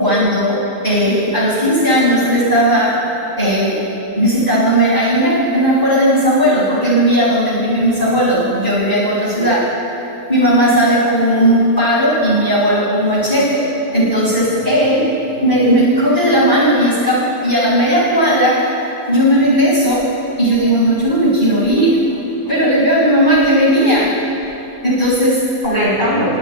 cuando a los 15 años él estaba visitándome ahí en la afuera de mis abuelos, porque él vivía donde vivían mis abuelos, yo vivía en otra ciudad. Mi mamá sale con un palo y mi abuelo con un machete. Entonces él me coge de la mano y escapa, y a la media cuadra yo me regreso y yo digo, no, yo no me quiero ir, pero le veo a mi mamá que venía. Entonces, claro,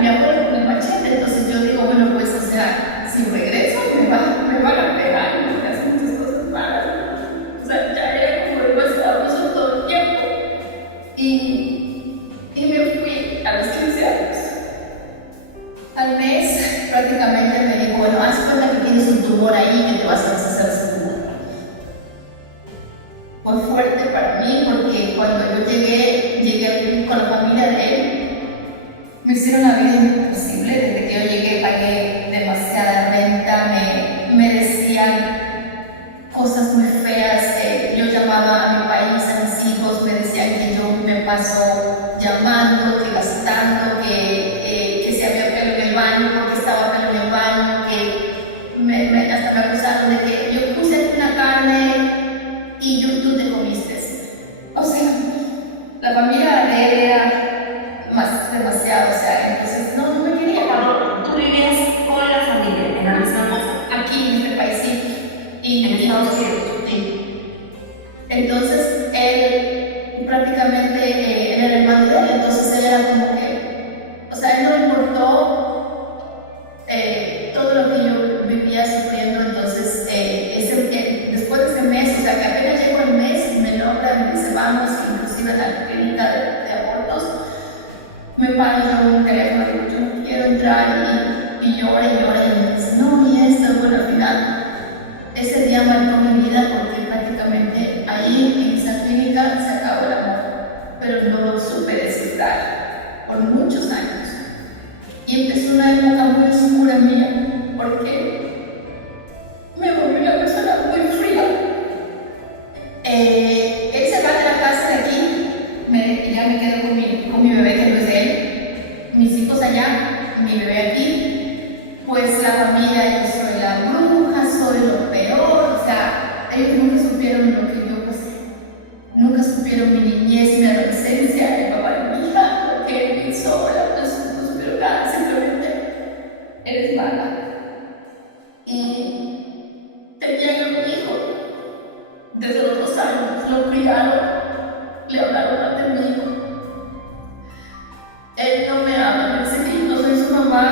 mi abuelo con el machete. Entonces yo digo, bueno, pues, o sea, si regreso me van a pegar y me hacen muchas cosas malas. O sea, ya era como demasiado abuso todo el tiempo. Y me fui a los 15 años. Al mes, prácticamente me dijo, bueno, haz cuenta que tienes un tumor ahí que te vas a deshacer ese tumor. Fue fuerte para mí porque cuando yo llegué a vivir con la familia de él, me hicieron la vida imposible. Desde que yo llegué pagué demasiada renta, me decían cosas muy feas. Yo llamaba a mi país, a mis hijos, me decían que yo me paso llamando, que gastando, que si había pelo en el baño, porque estaba pelo en el baño, que hasta me acusaron de que yo puse aquí una carne y tú te comiste. O sea, la familia de él era demasiado, o sea, entonces no me quería. ¿Tú vivías con la familia en la misma casa? Aquí en este país, sí. ¿En Estados Unidos? Sí. Entonces él prácticamente era el hermano de él, entonces él era como que, o sea, él no le importó todo lo que yo vivía sufriendo. Entonces después de ese mes, o sea, que apenas llegó el mes, me nombran, me dice, vamos, inclusive a la clínica de abortos. Me paro yo un teléfono y digo, yo no quiero entrar, y llora y llora, y me dice, no, y esto. Bueno, al final ese día marcó mi vida porque prácticamente ahí en esa clínica se acabó el amor, pero no lo supe descifrar por muchos años. Y empezó una época muy oscura mía porque me volví una persona muy fría. Él se va de la casa de aquí, ya me quedo con mi bebé que no es de él, mis hijos allá, mi bebé aquí. Pues la familia, yo soy la bruja, soy lo peor. O sea, ellos nunca supieron lo que yo pasé, nunca supieron mi niñez, mi adolescencia, el papá de mi hija, lo que él hizo, no supieron nada, simplemente eres mala. Y tenían a mi hijo desde los 2 años, lo criaron, le hablaron mal de mí. Él no me ama, me dice que yo no soy su mamá,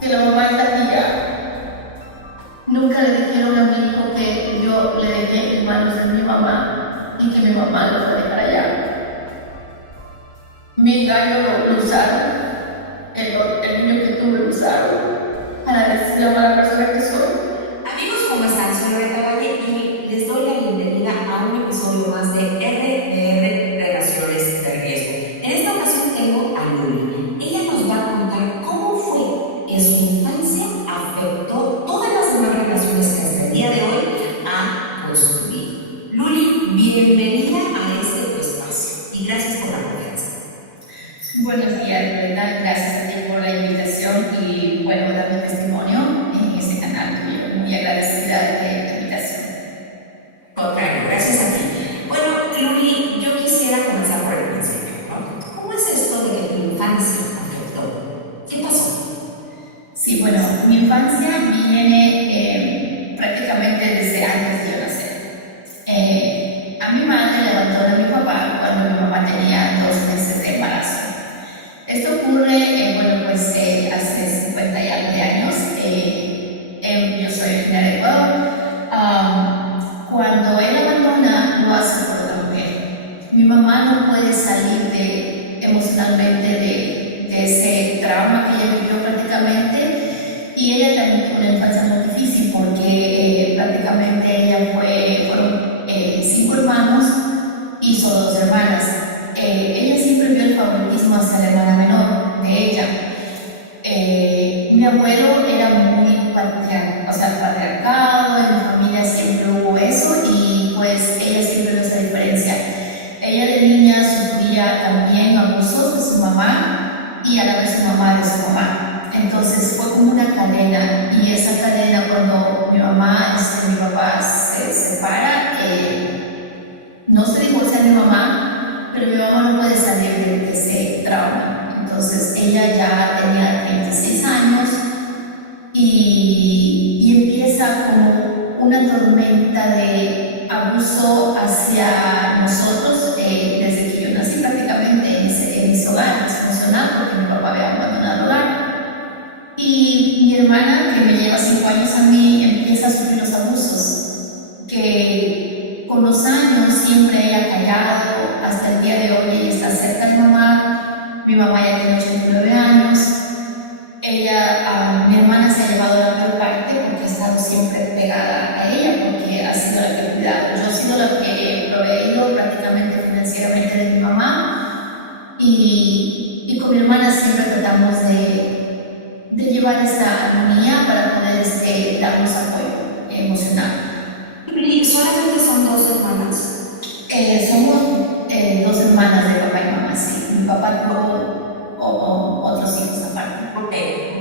que la mamá está aquí ya. Nunca le dijeron a mi hijo que yo le dejé en manos de mi mamá y que mi mamá lo fue a dejar allá. Mi engaño lo usaron, el niño que tuve lo usaron para decirle a la persona que soy. Amigos, ¿cómo están? Soy Loreta Valle y les doy la bienvenida a un episodio más de RDR Relaciones de Riesgo. En esta ocasión tengo a Luli. Ella nos va a contar cómo fue que su infancia afectó todas las demás relaciones que hasta el día de hoy ha construido. Luli, bienvenida a este tu espacio y gracias por la confianza. Buenos días, Loreta. Gracias a ti por la invitación y, bueno, dar mi testimonio en este canal. Yo muy agradecida de tu invitación. Contrario, gracias a ti. Bueno, Luli, yo quisiera comenzar por el principio, ¿no? ¿Cómo es esto de que tu infancia afectó? ¿Qué pasó? Sí, bueno, mi infancia viene prácticamente desde antes de yo nacer. A mi madre le abandoné a mi papá cuando mi mamá tenía 2 meses de embarazo. Esto ocurre, bueno, pues hace 50 y algo de años. Yo soy originaria de Ecuador. Cuando él abandona, lo hace por otra mujer. Mi mamá no puede salir emocionalmente de ese trauma que ella vivió prácticamente, y ella también tuvo una infancia muy difícil porque prácticamente fueron 5 hermanos y solo 2 hermanas. Ella siempre vio el favoritismo hacia la hermana menor de ella. Mi abuelo era muy patriarcado, en mi familia siempre hubo eso, y pues ella siempre vio esa diferencia. Ella de niña sufría también abusos de su mamá y a la vez su mamá de su mamá. Entonces fue como una cadena, y esa cadena, cuando mi papá se separa, no se divorcia de mi mamá, pero mi mamá no puede salir de ese trauma. Entonces ella ya tenía 36 años y empieza como una tormenta de abuso hacia nosotros, desde que yo nací prácticamente en ese hogar disfuncional, porque mi papá había abandonado el hogar. Y mi hermana, que me lleva 5 años a mí, empieza a sufrir los abusos, que con los años siempre ella ha callado. Hasta el día de hoy ella está cerca de mi mamá ya tiene 89 años. Mi hermana se ha llevado la mayor parte porque ha estado siempre pegada a ella, porque ha sido la que ha cuidado. Yo he sido la que he proveído prácticamente financieramente de mi mamá, y con mi hermana siempre tratamos de llevar esa armonía para poder darnos apoyo emocional. ¿Y solamente son 2 hermanas? Somos 2 hermanas de papá y mamá, sí. Mi papá tuvo otros hijos aparte. Ok,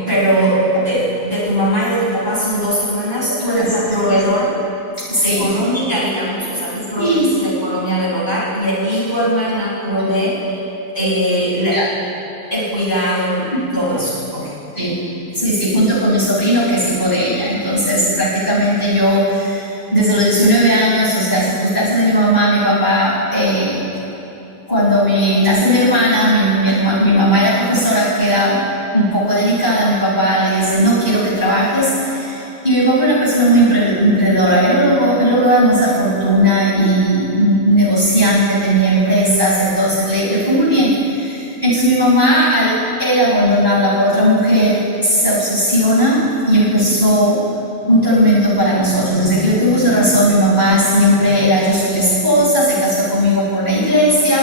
pero de tu mamá y de tu papá son 2 hermanas, tú eres el proveedor económica, digamos, o sea, tú provees la economía del hogar, y tu hermana provee el cuidado, todo eso. Sí, junto con mi sobrino, que es hijo de ella. Entonces, prácticamente yo, desde los 19 años, o sea, circunstancias de mi mamá, mi papá, cuando nace mi hermana, mi mamá era profesora, que era un poco delicada. Mi papá le dice: no quiero que trabajes. Y mi papá era una persona muy emprendedora. Él lograba mucha fortuna y negociante, tenía empresas, entonces le fue muy bien. Entonces mi mamá, al él abandonada por otra mujer, se obsesiona y empezó un tormento para nosotros. Desde que yo tuve uso de razón, mi mamá siempre era: yo soy esposa, se casó conmigo por la iglesia,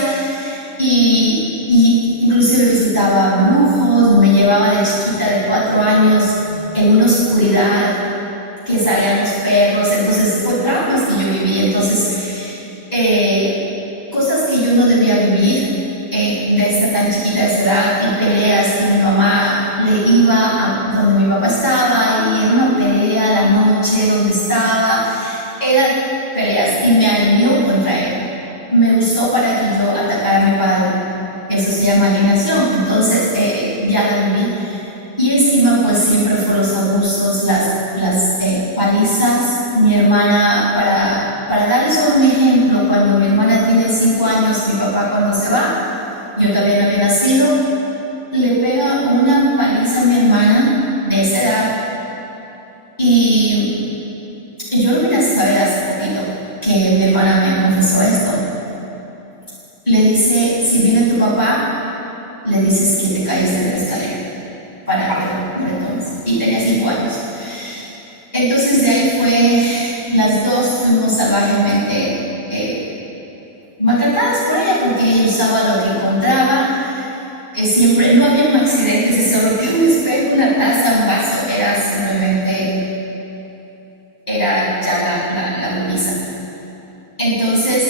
y inclusive visitaba brujos, me llevaba de chiquita de 4 años en una oscuridad que salían los perros. Entonces fue traumas que yo viví. Entonces cosas que yo no debía vivir, de esta tan chiquita de esa edad, y peleas que mi mamá le iba a donde mi papá estaba, y era una pelea la noche donde estaba, eran peleas, y me alineó contra él, me usó para que yo atacara a mi padre. Eso se llama alienación. Entonces ya lo viví, y encima pues siempre fueron los abusos, las palizas. Mi hermana, para darles un ejemplo, cuando mi hermana tiene 5 años, mi papá cuando se va, yo también había nacido, le pega una paliza a mi hermana de esa edad, y yo no vine a saber hace poquito que mi hermana me confesó esto. Le dice: si viene tu papá, le dices que te caes de la escalera, para que entonces. Y tenía 5 años. Entonces de ahí las dos fuimos salvajemente maltratadas por ella, porque ella usaba lo que encontraba. Siempre no había accidentes, solo que un espejo, una taza, un vaso, era ya la misa. Entonces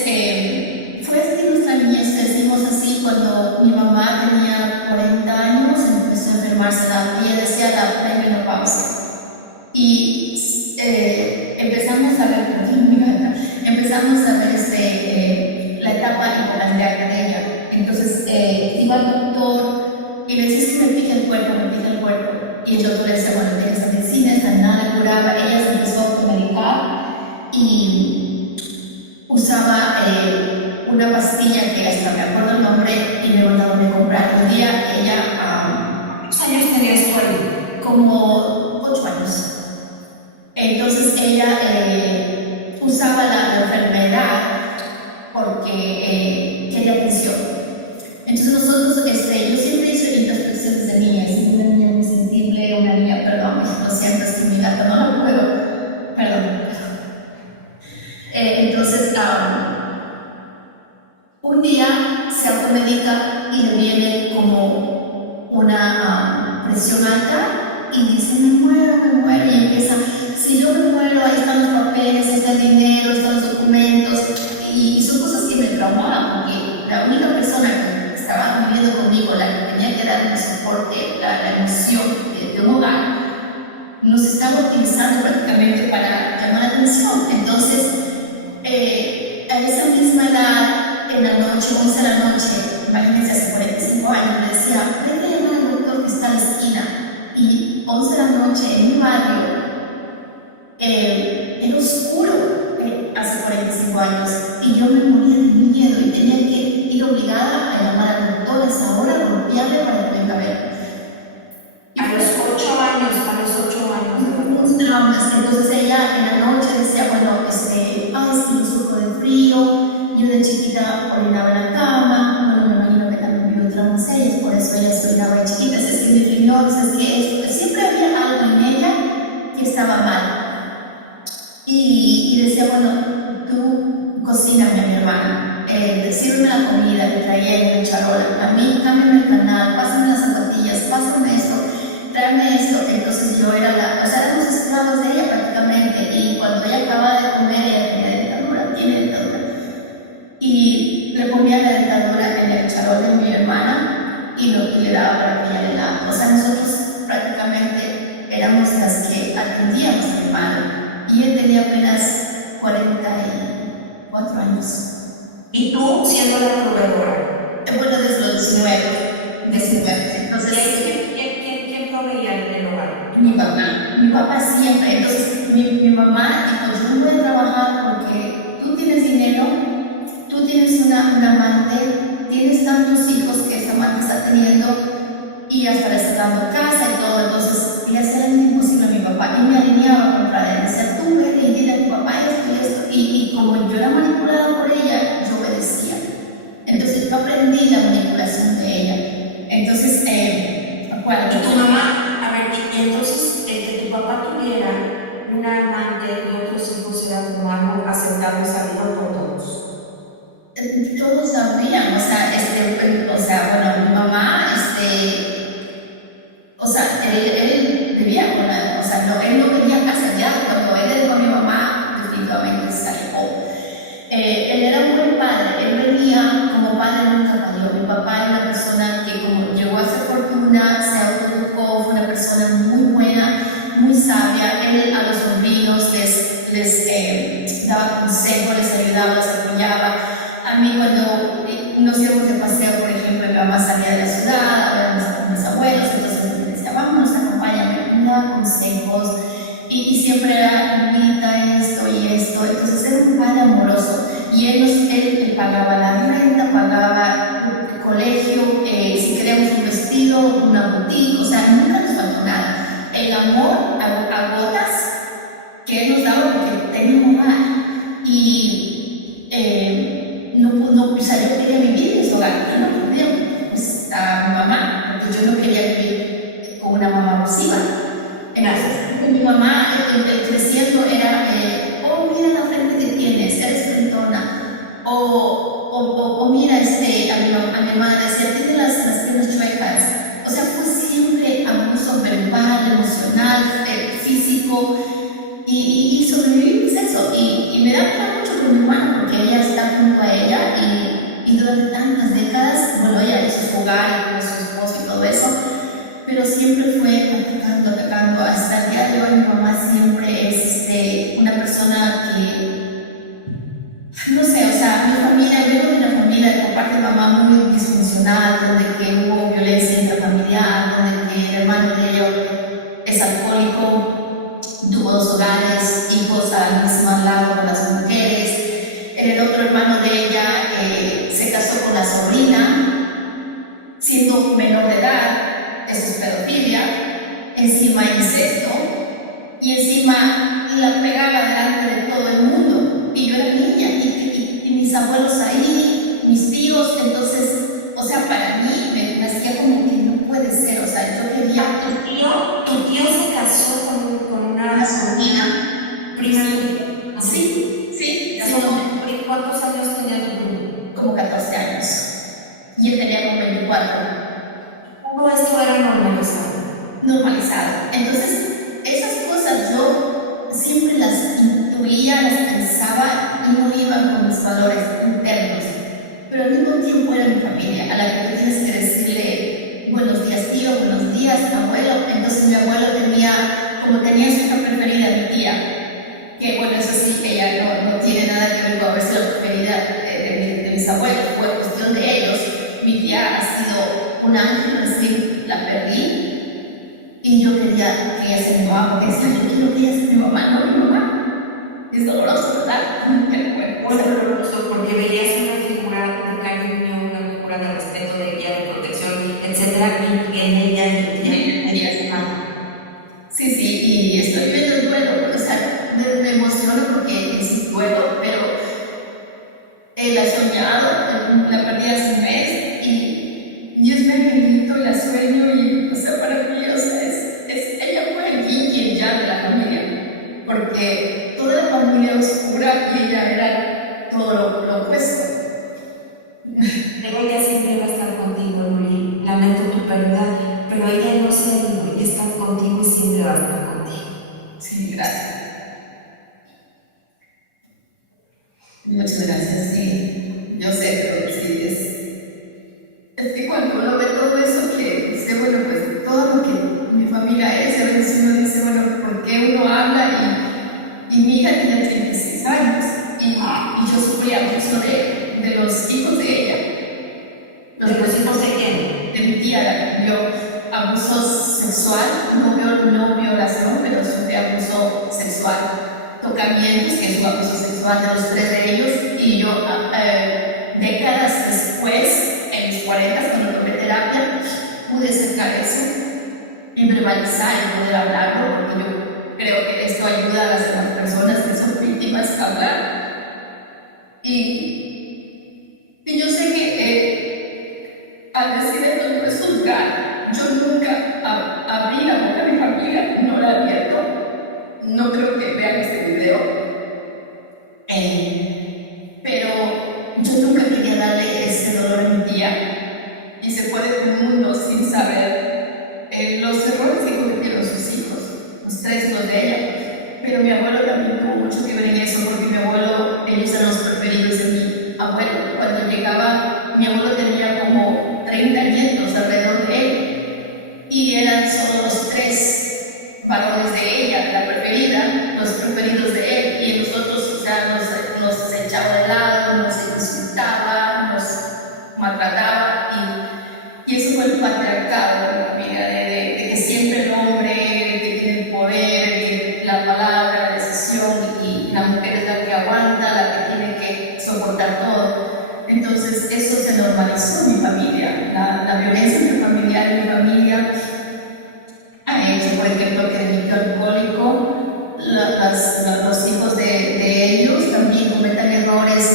fue así nuestra niñez. Crecimos así. Cuando mi mamá tenía 40 años, empezó a enfermarse, ella decía la premenopausia, y empezamos a ver la etapa hipocondriaca de ella. Entonces iba al doctor y le decía: es que me pica el cuerpo, y el doctor le decía: bueno, tienes esta medicina, esta nada curaba. Ella se empezó a automedicar y usaba una pastilla que hasta me acuerdo el nombre y me mandaron a comprar. Un día ella, ¿cuántos años tenías tú ahí? Como 8 años. Entonces ella usaba la enfermedad porque quería atención. Entonces nosotros, yo siempre hice introspecciones de niña. Siempre una niña muy sensible, una niña, perdón, lo siento, es que mi gato no lo puedo, perdón. Entonces un día se automedica y le viene como una presión alta, y dice: me muero, y empieza: si yo me muero, ahí están los papeles, ahí está el dinero, están los documentos, y son cosas que me traumaban, porque la única persona que estaba viviendo conmigo, la que tenía que darme soporte, la emoción de un hogar, nos estaba utilizando prácticamente para llamar la atención. Entonces, a esa misma edad, en la noche, 11 de la noche, imagínense, hace 45 años, me decía, vete a llamar al doctor que está a la esquina. Y 11 de la noche en mi barrio, era oscuro, hace 45 años, y yo me moría de miedo y tenía que ir obligada a llamar al doctor a esa hora, golpearle para que venga a ver. A los 8 años. Unos traumas. Entonces ella en la noche decía, bueno, es que yo sufro de frío, yo de chiquita orinaba en la cama, bueno, me imagino que también vivió traumas ellas, por eso ella se orinaba de chiquita, es que me riñón, es que esto, siempre había algo en ella que estaba mal. Y decía, bueno, tú cocíname a mi hermana, sírveme la comida, le traía en el charola, a mí cámbiame el canal, pásame las zapatillas, pásame esto, tráeme esto. Entonces yo era o sea, éramos esclavos de ella prácticamente, y cuando ella acababa de comer, ella tiene dentadura, y le ponía la dentadura en el charol de mi hermana y le daba para que ella le daba. O sea, nosotros prácticamente éramos las que atendíamos a mi hermana. Y él tenía apenas 44 años. ¿Y tú siendo la proveedora? Bueno, desde los 19. Entonces, ¿Quién proveía el hogar? Mi papá siempre. Entonces, mi mamá dijo, yo no voy a trabajar porque tú tienes dinero, tú tienes una amante, tienes tantos hijos que esa amante está teniendo y hasta le está dando casa y todo. Entonces, le hacía lo imposible a mi papá y me alineaba contra él. Decía, tú vete y dile a tu papá esto y esto. Y como yo era manipulada por ella, yo obedecía. Entonces, yo aprendí la manipulación de ella. Entonces, bueno. Y tu mamá, a ver, y entonces el que tu papá tuviera una amante y otros hijos era como algo aceptable y sabido por todos. Todos sabían, o sea, bueno, mi mamá, o sea, él vivía con la, o sea, no, él no venía a casa ya, cuando él le dejó a mi mamá, definitivamente se alejó. Él era un buen padre, él venía como padre, nunca falló. Mi papá era una persona que como llegó a hacer fortuna, se autoeducó, fue una persona muy buena, muy sabia. Él a los sobrinos les daba consejos, les ayudaba, les apoyaba. A mí cuando nos íbamos de paseo, por ejemplo, mi mamá salía de la ciudad, hablábamos con mis abuelos, entonces me decía, vámonos, acompáñame, me daba consejos y siempre era, invita esto y esto. Entonces era un padre amoroso y él pagaba la renta, pagaba el colegio, si queríamos un vestido, una boutique, o sea, nunca nos faltó nada. El amor a gotas que él nos daba porque tenía un hogar y o sea, yo quería vivir en ese hogar, yo no podía, pues, a mi mamá, porque yo no quería vivir con una mamá abusiva. Entonces, mi mamá, creciendo, era, mira la frente que tienes, eres frentona, o mira, a mi madre decía, tiene las piernas chuecas. O sea, fue siempre abuso verbal, emocional, físico, y sobrevivir es eso. Y me da pena mucho con mi hermana, porque ella está junto a ella y durante tantas décadas, bueno, ella hizo su hogar, con su esposo y todo eso, pero siempre fue atacando. Hasta el día de hoy mi mamá siempre es una persona que, no sé, o sea, mi familia, yo vengo de una familia por parte de mamá muy disfuncional, donde que hubo violencia intrafamiliar, donde que el hermano de ella es alcohólico, tuvo 2 hogares, hijos al mismo lado con las mujeres. El otro hermano de ella se casó con la sobrina, siendo menor de edad, eso es pedofilia, encima incesto, y encima la pegaba delante de todo el mundo. Y yo era niña, y mis abuelos ahí, mis tíos, entonces, o sea, para mí me hacía como que no puede ser, o sea, yo quería. ¿Tu tío se casó con una sobrina primera? Sí. ¿Cuántos años tenía tu tío? Como 14 años. Y él tenía como 24. ¿Cómo esto era normalizado? Normalizado. Entonces, esas cosas yo siempre las intuía, las pensaba y no iban con mis valores internos. pero al mismo tiempo era mi familia, a la que tú tienes que decirle buenos días tío, buenos días abuelo. Entonces mi abuelo tenía, como tenía su hija preferida, mi tía, que bueno, eso sí, ella no tiene nada que ver con haber sido la preferida de mis abuelos, fue cuestión de ellos. Mi tía ha sido un ángel, así la perdí, y yo quería que ella sea mi mamá, porque decía, yo quiero que ella sea mi mamá, no mi mamá. Es doloroso, ¿verdad? Pero bueno, Bueno, doloroso porque veías una figura de cariño, una figura de respeto, de guía, de protección, etcétera, y en ella y esa mano. sí, y estoy viendo el duelo, o sea, me emociona porque es duelo, pero la he soñado, la perdí hace un mes y es mi angelito y la sueño y, o sea, para mí, o sea, ella fue el yin y el yang de la familia, porque toda la familia oscura y ella era todo lo opuesto. Pero ella siempre va a estar contigo, Luli. Lamento tu pérdida, pero ella no se ha ido, ella está contigo y siempre va a estar contigo. Sí, gracias. Muchas gracias, sí. Yo sé, pero sí, es que cuando uno ve todo eso, que dice, bueno, pues todo lo que mi familia es, a veces uno dice, bueno, ¿por qué uno habla? Y mi hija tiene 36 años y yo sufría mucho de los hijos de ella. ¿De los hijos de quién? De mi tía, la que vio abuso sexual, no violación, pero sufrí abuso sexual, tocamientos, que es un abuso sexual de los 3 de ellos, y yo décadas después, en mis 40, cuando tomé terapia, pude sacar eso y verbalizar y poder hablarlo, porque yo creo que esto ayuda a las demás personas que son víctimas a hablar. Y yo sé que al decir esto no es juzgar. Yo nunca abrí la boca de mi familia, no la he abierto. No creo que vean este video. Pero yo nunca quería darle ese dolor a mi tía. Y se fue del mundo sin saber los errores que cometieron sus hijos, los 3 hijos de ella. Pero mi abuelo también tuvo mucho que ver en eso, porque mi abuelo, ellos eran los preferidos de mi abuelo. Cuando llegaba, mi abuelo tenía como 30 nietos alrededor de él, y eran solo los 3 varones de ella, de la preferida, los preferidos de él, y nosotros, o sea, nos echaba de lado, nos insultaba, nos maltrataba, y eso fue el patriarcado de la familia, de que siempre el hombre que tiene el poder, que la palabra, la decisión, y la mujer es la que aguanta, la que tiene que soportar todo. Entonces eso se normalizó en mi familia, la violencia intrafamiliar en mi familia ha hecho, por ejemplo, que de niño alcohólico los hijos de ellos también cometan errores,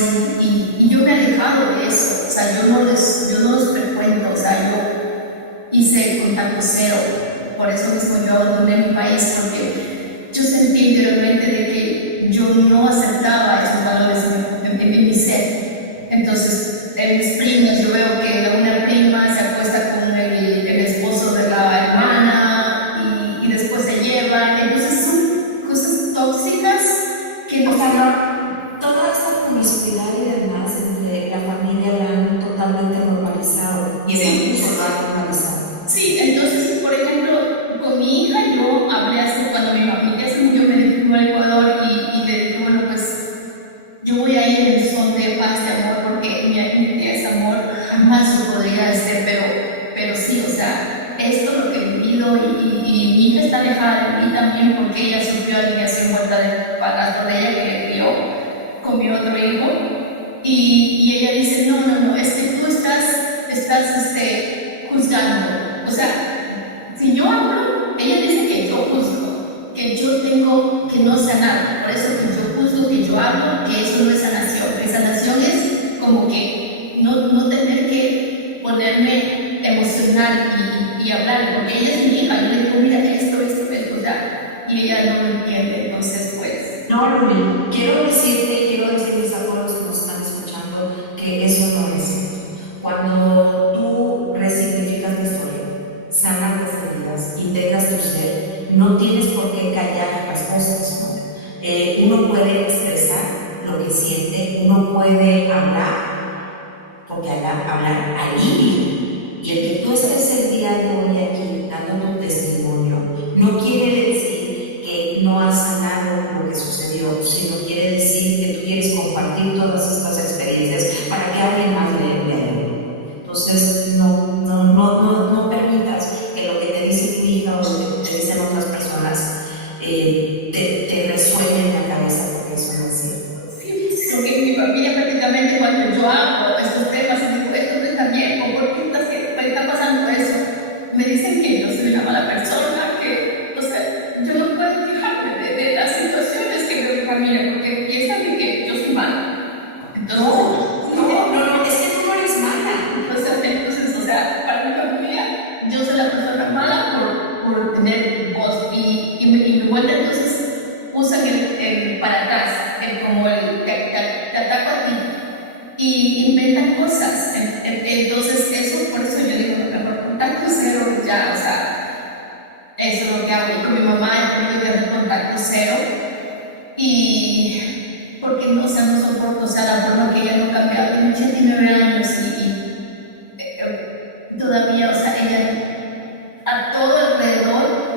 y yo me he alejado de eso, o sea, yo no los frecuento, o sea, yo hice contacto cero. Por eso mismo yo abandoné mi país, porque yo sentí interiormente de que yo no aceptaba esos valores en mi ser. Entonces, en mis primos yo veo que una prima se acuesta con el esposo de la hermana y después se llevan. Entonces son cosas tóxicas que no... O sea, no, toda esta promiscuidad y demás entre la familia la han totalmente normalizado y el abuso lo ha normalizado. Sí, entonces, por ejemplo, con mi hija yo hablé así cuando mi familia se murió, me dirigió al Ecuador y le dije, bueno, pues yo voy a ir en son de paz, de amor, porque mi tía es amor, jamás lo podría hacer, pero sí, o sea, esto lo que he vivido, y mi hija está alejada de mí también porque ella sufrió alineación muerta del padrastro de ella que le crió con mi otro hijo, y ella dice, no, es que tú estás juzgando. O sea, si yo hablo, ella dice que yo juzgo, que yo tengo que no sanar, por eso que yo juzgo, que yo hablo, que eso no es sanación, que sanación es como que no tener que ponerme emocional y hablar, porque ella es mi hija, yo le digo, mira, esto, o sea, y ella no lo entiende, entonces pues... No, Luli, quiero decirles a todos los que nos están escuchando que eso no es cierto. Cuando tú resignificas la historia, sanas las heridas, integras tu ser, no tienes por qué callar las cosas, ¿no? Uno puede expresar lo que siente, uno puede hablar, porque hablar alivia. Y el que tú estés el día de hoy aquí dando tu testimonio no quiere decir que no has sanado lo que sucedió, sino quiere decir que tú quieres compartir todas estas experiencias para que alguien más le ayude. Entonces, no permitas que lo que te dice tu hija o lo que te dicen otras personas te resuene en la cabeza, porque eso no es cierto. Sí, porque en mi familia prácticamente cuando yo hablo estos temas y digo, esto no está bien, o por qué me está pasando eso, me dicen que yo soy una mala persona, que, o sea, yo no puedo quejarme de las situaciones que veo en mi familia, porque piensan de que yo soy mala. Entonces, no, es que tú no eres mala. Entonces, o sea, para mi familia, yo soy la persona mala por tener voz y me vuelve, entonces usan el para atrás, como el te ataco a ti y inventan cosas. Entonces, eso, por eso yo digo, mejor contacto cero, ya, o sea, eso es lo que hago. Y con mi mamá he tenido que hacer contacto cero y porque no, o sea, no soporto, o sea, la forma que ella no ha cambiado, tiene 89 años y todavía, o sea, ella a todo alrededor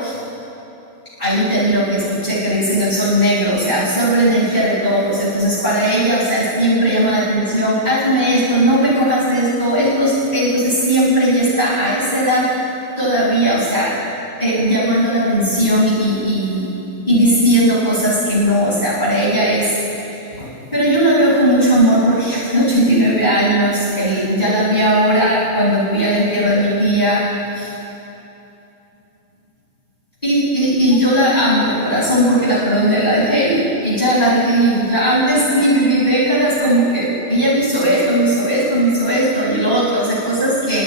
hay un término que escuché que dicen el sol negro, o sea, absorbe energía de todos. Entonces, para ella, o sea, siempre llama la atención, hazme esto, no me cojas esto, entonces siempre ella está a esa edad todavía, o sea, llamando la atención y diciendo cosas que no, o sea, para ella es. Pero yo la veo con mucho amor porque ella tiene 89 años, ya la vi ahora cuando fui al entierro de mi tía. Y yo la amo de corazón porque la perdí la dejé y ya la vi, ya antes y viví décadas como que ella me hizo esto, me hizo esto, me hizo esto y lo otro, o sea, cosas que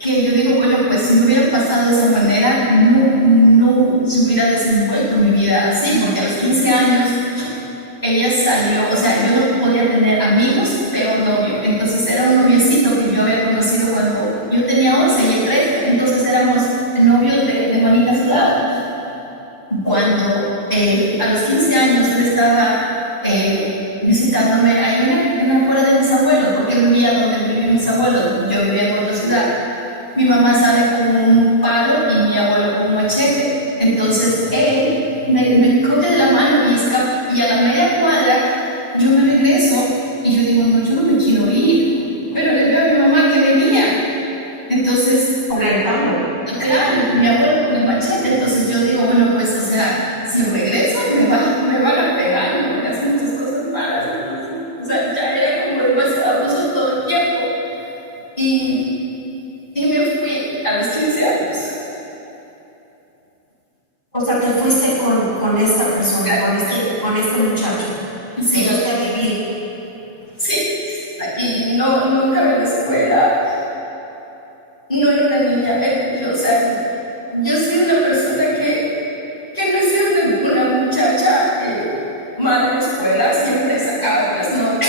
yo digo, bueno, pues si me hubiera pasado de esa manera, no se hubiera desenvuelto mi vida así, porque a los 15 años ella salió, o sea, yo no podía tener amigos, peor novio, entonces era un noviecito que yo había conocido cuando yo tenía 11 y él 13, entonces éramos novios de manita sudada. Cuando a los 15 años él estaba visitándome ahí en fuera de mis abuelos, porque él vivía donde vivían mis abuelos, yo vivía en otra ciudad. Mi mamá sale con un palo y mi abuelo con un machete, entonces él me coge de la mano y a la media cuadra yo me regreso y yo digo, no, yo no me quiero ir, pero le veo a mi mamá que venía, entonces, claro, mi abuelo con el machete, entonces yo digo, bueno, pues, o sea, si regreso me van a pegar, me van a hacer muchas cosas malas, o sea, ya era como demasiado abuso todo el tiempo, y me fui a los 15 años. O sea, te fuiste con esta persona, con este muchacho. Sí. ¿Y a vivir? Sí, y nunca me la escuela. No era una niña, o sea, yo soy una persona que no he sido una muchacha mala en la escuela, siempre he sacado las notas,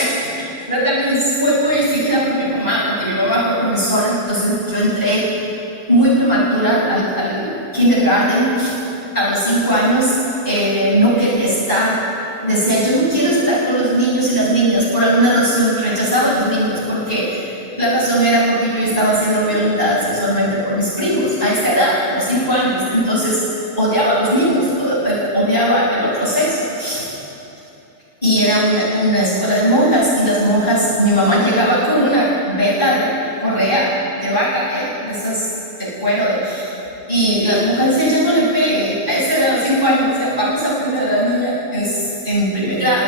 pero también fue muy exigida por mi mamá fue profesora, entonces yo entré muy prematura al kindergarten, a los 5 años, no quería estar, decía, yo no quiero estar con los niños y las niñas, por alguna razón rechazaba a los niños, porque la razón era porque yo estaba siendo violentada sexualmente por mis primos a esa edad, a los 5 años, entonces odiaba a los niños, odiaba el otro sexo. Y era una escuela de monjas, y las monjas, mi mamá llegaba con una veta de correa de vaca, de esas de cuero, y las monjas decían, ya no le pegue, a esa edad, a los 5 años, o sea, vamos a poner a la niña en primer grado.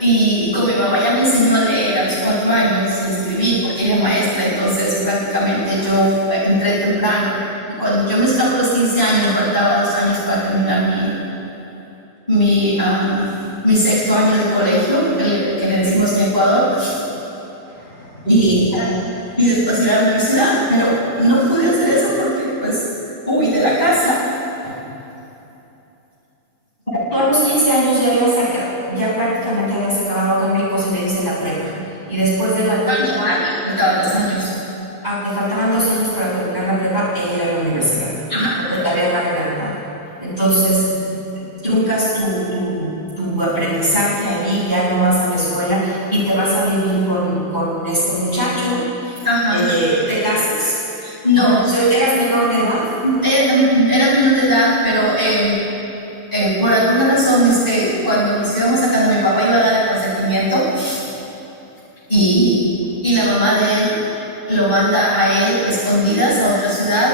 Y con mi mamá ya me enseñó a leer a los 4 años, a escribir, porque ella es maestra, entonces prácticamente yo entré temprano. Cuando yo me escapé a los 15 años, faltaba 2 años para terminar mi sexto año de colegio, que le decimos en Ecuador, y después de la universidad, pero no pude hacer eso porque pues huí de la casa. A los 15 años ya prácticamente habías acabado académicos y le hice la prepa. Y después de la prepa, faltaban 2 años. Aunque faltaban 2 años para terminar la prepa, ella iba a la universidad. Porque todavía era la prepa. Entonces, truncas tu tu aprendizaje allí, ya no vas a la escuela y te vas a vivir con este muchacho. Ajá. ¿Te casas? No, O sea, ¿eras menor de edad? era menor de edad, pero por alguna razón, cuando nos íbamos sacando, mi papá iba a dar el consentimiento y la mamá de él lo manda a él escondidas a otra ciudad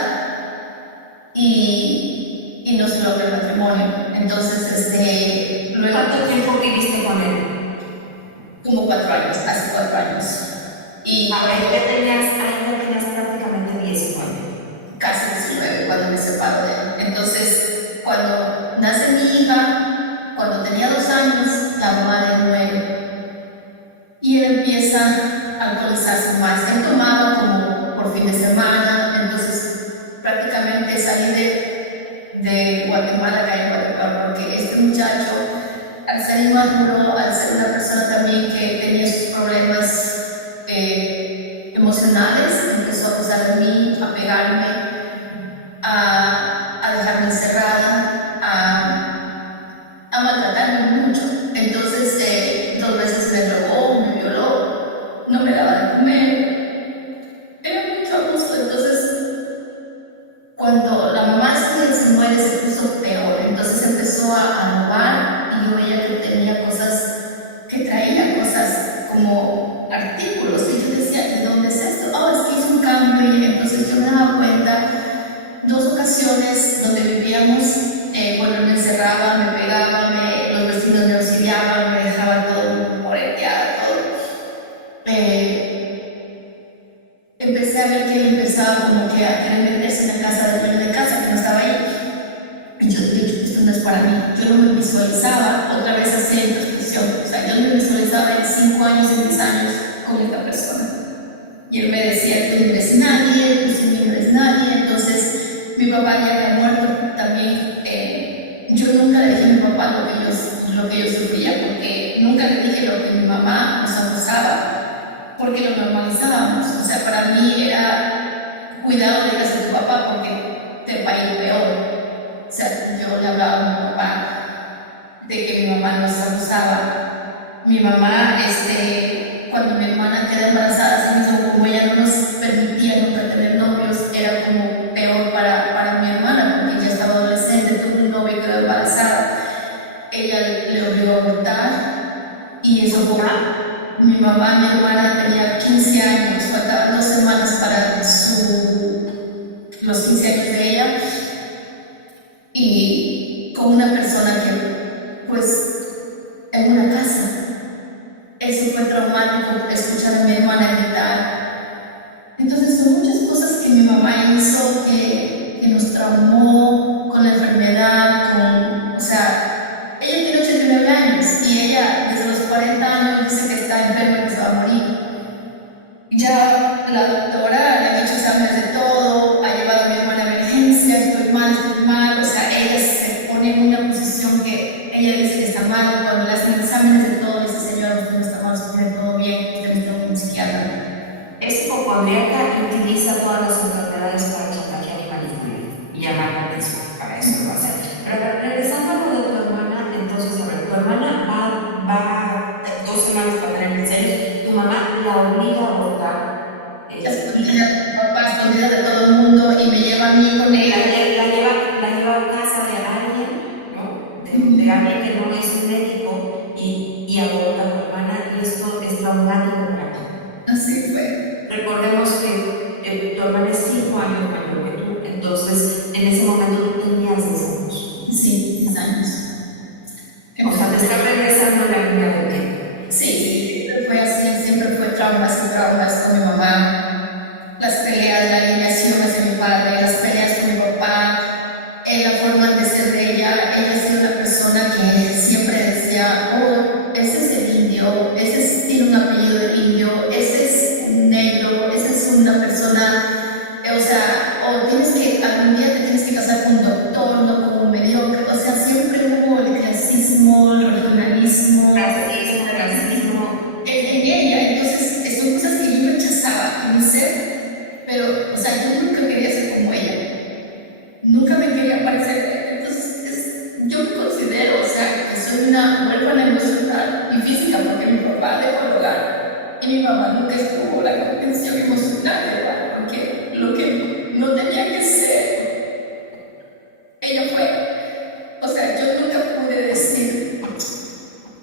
y no se logra el matrimonio. Entonces, luego, ¿Cuánto tiempo viviste con él? como 4 años, hace 4 años. Y ahí ya tenías prácticamente 19. Casi 19 cuando me separo de él. Entonces, cuando nace mi hija, cuando tenía 2 años, la mamá de él muere. Y él empieza a alcoholizarse más. Él tomaba como por fin de semana, entonces prácticamente salí de Guatemala a caer en Guatemala, porque este muchacho, al ser inmaduro, al ser una persona también que tenía sus problemas emocionales, empezó a abusar de mí, a pegarme, a dejarme encerrada, a maltratarme mucho. Entonces, 2 veces me drogó, me violó, no me daba de comer. Era mucho abuso. Entonces, cuando la mamá se muere, se puso peor. Entonces empezó a robar y yo veía que tenía cosas, que traía cosas como artículos. Y yo decía, ¿de dónde es esto? Oh, es que hizo un cambio. Y entonces yo me daba cuenta 2 ocasiones donde vivíamos, bueno, me encerraba, me pegaba, los vecinos me auxiliaban, me dejaban todo moreteada, todo. Empecé a ver que él empezaba como que a querer meterse en la casa del dueño de casa, que no estaba ahí. Y yo dije, esto no es para mí. Yo no me visualizaba otra vez hacer introspección. O sea, yo no me visualizaba en 5 años, en 10 años con esta persona. Y él me decía, tú no eres nadie, tú no eres nadie. Entonces, mi papá ya había muerto también. Yo nunca le dije a mi papá lo que yo sufría, porque nunca le dije lo que mi mamá nos abusaba, porque lo normalizábamos. O sea, para mí era cuidado de casa de tu papá, porque te va a ir peor. O sea, yo le hablaba a mi papá de que mi mamá nos abusaba. Mi mamá, cuando mi hermana queda embarazada, así mismo como ella no nos permitía nunca tener novios, era como peor para mi hermana, porque ella estaba adolescente, tuvo un novio y quedó embarazada. Ella le obligó a abortar y eso fue. Mi mamá, mi hermana tenía 15 años, faltaban 2 semanas para los 15 años de ella, y con una persona que, pues, en una casa. Eso fue traumático, escuchar a mi hermana gritar. Entonces son muchas cosas que mi mamá hizo que nos traumó con la enfermedad, o sea, ella tiene 89 años y ella desde los 40 años dice que está enferma y que se va a morir. Ya la doctora le ha hecho exámenes de todo, ha llevado a mi hermana a emergencia, estoy mal, o sea, ella se pone en una posición que ella dice que está mal, cuando le hacen exámenes de todo, dice, señora, usted no está mal, usted tiene todo bien, usted necesita un psiquiatra. Es hipocondríaca y utiliza todas las enfermedades para chantajear y manipular y llamar la atención, para eso lo hace. Pero regresando a lo de tu hermana, entonces, a ver, tu hermana va 2 semanas para tener el serio, tu mamá la obliga a abortar. Papá escondida de todo el mundo y me lleva a mí con ella. La lleva a casa de alguien, ¿no? De alguien que no es un médico y aborta a tu hermana, y esto es traumático para ti. Así fue. Recordemos que tu hermana es 5 años mayor que tú, entonces en ese momento tú tenías 10 años. Sí, 10 años. O sea, te está regresando la línea de tiempo. Sí, siempre fue así, siempre fue traumas y traumas con mi mamá. Las peleas, la alineación hacia mi padre, las peleas con mi papá, la forma de ser de ella. Ella ha sido una persona que siempre decía, oh, ese es el indio, tiene un apellido de indio, ese es un negro, esa es una persona, o sea, algún día te tienes que casar con un doctor, no con un mediocre. O sea, siempre hubo el clasismo, el regionalismo, el racismo en ella. Entonces, son cosas que yo rechazaba en mi ser, pero, o sea, yo nunca quería ser como ella, nunca me quería parecer. Entonces,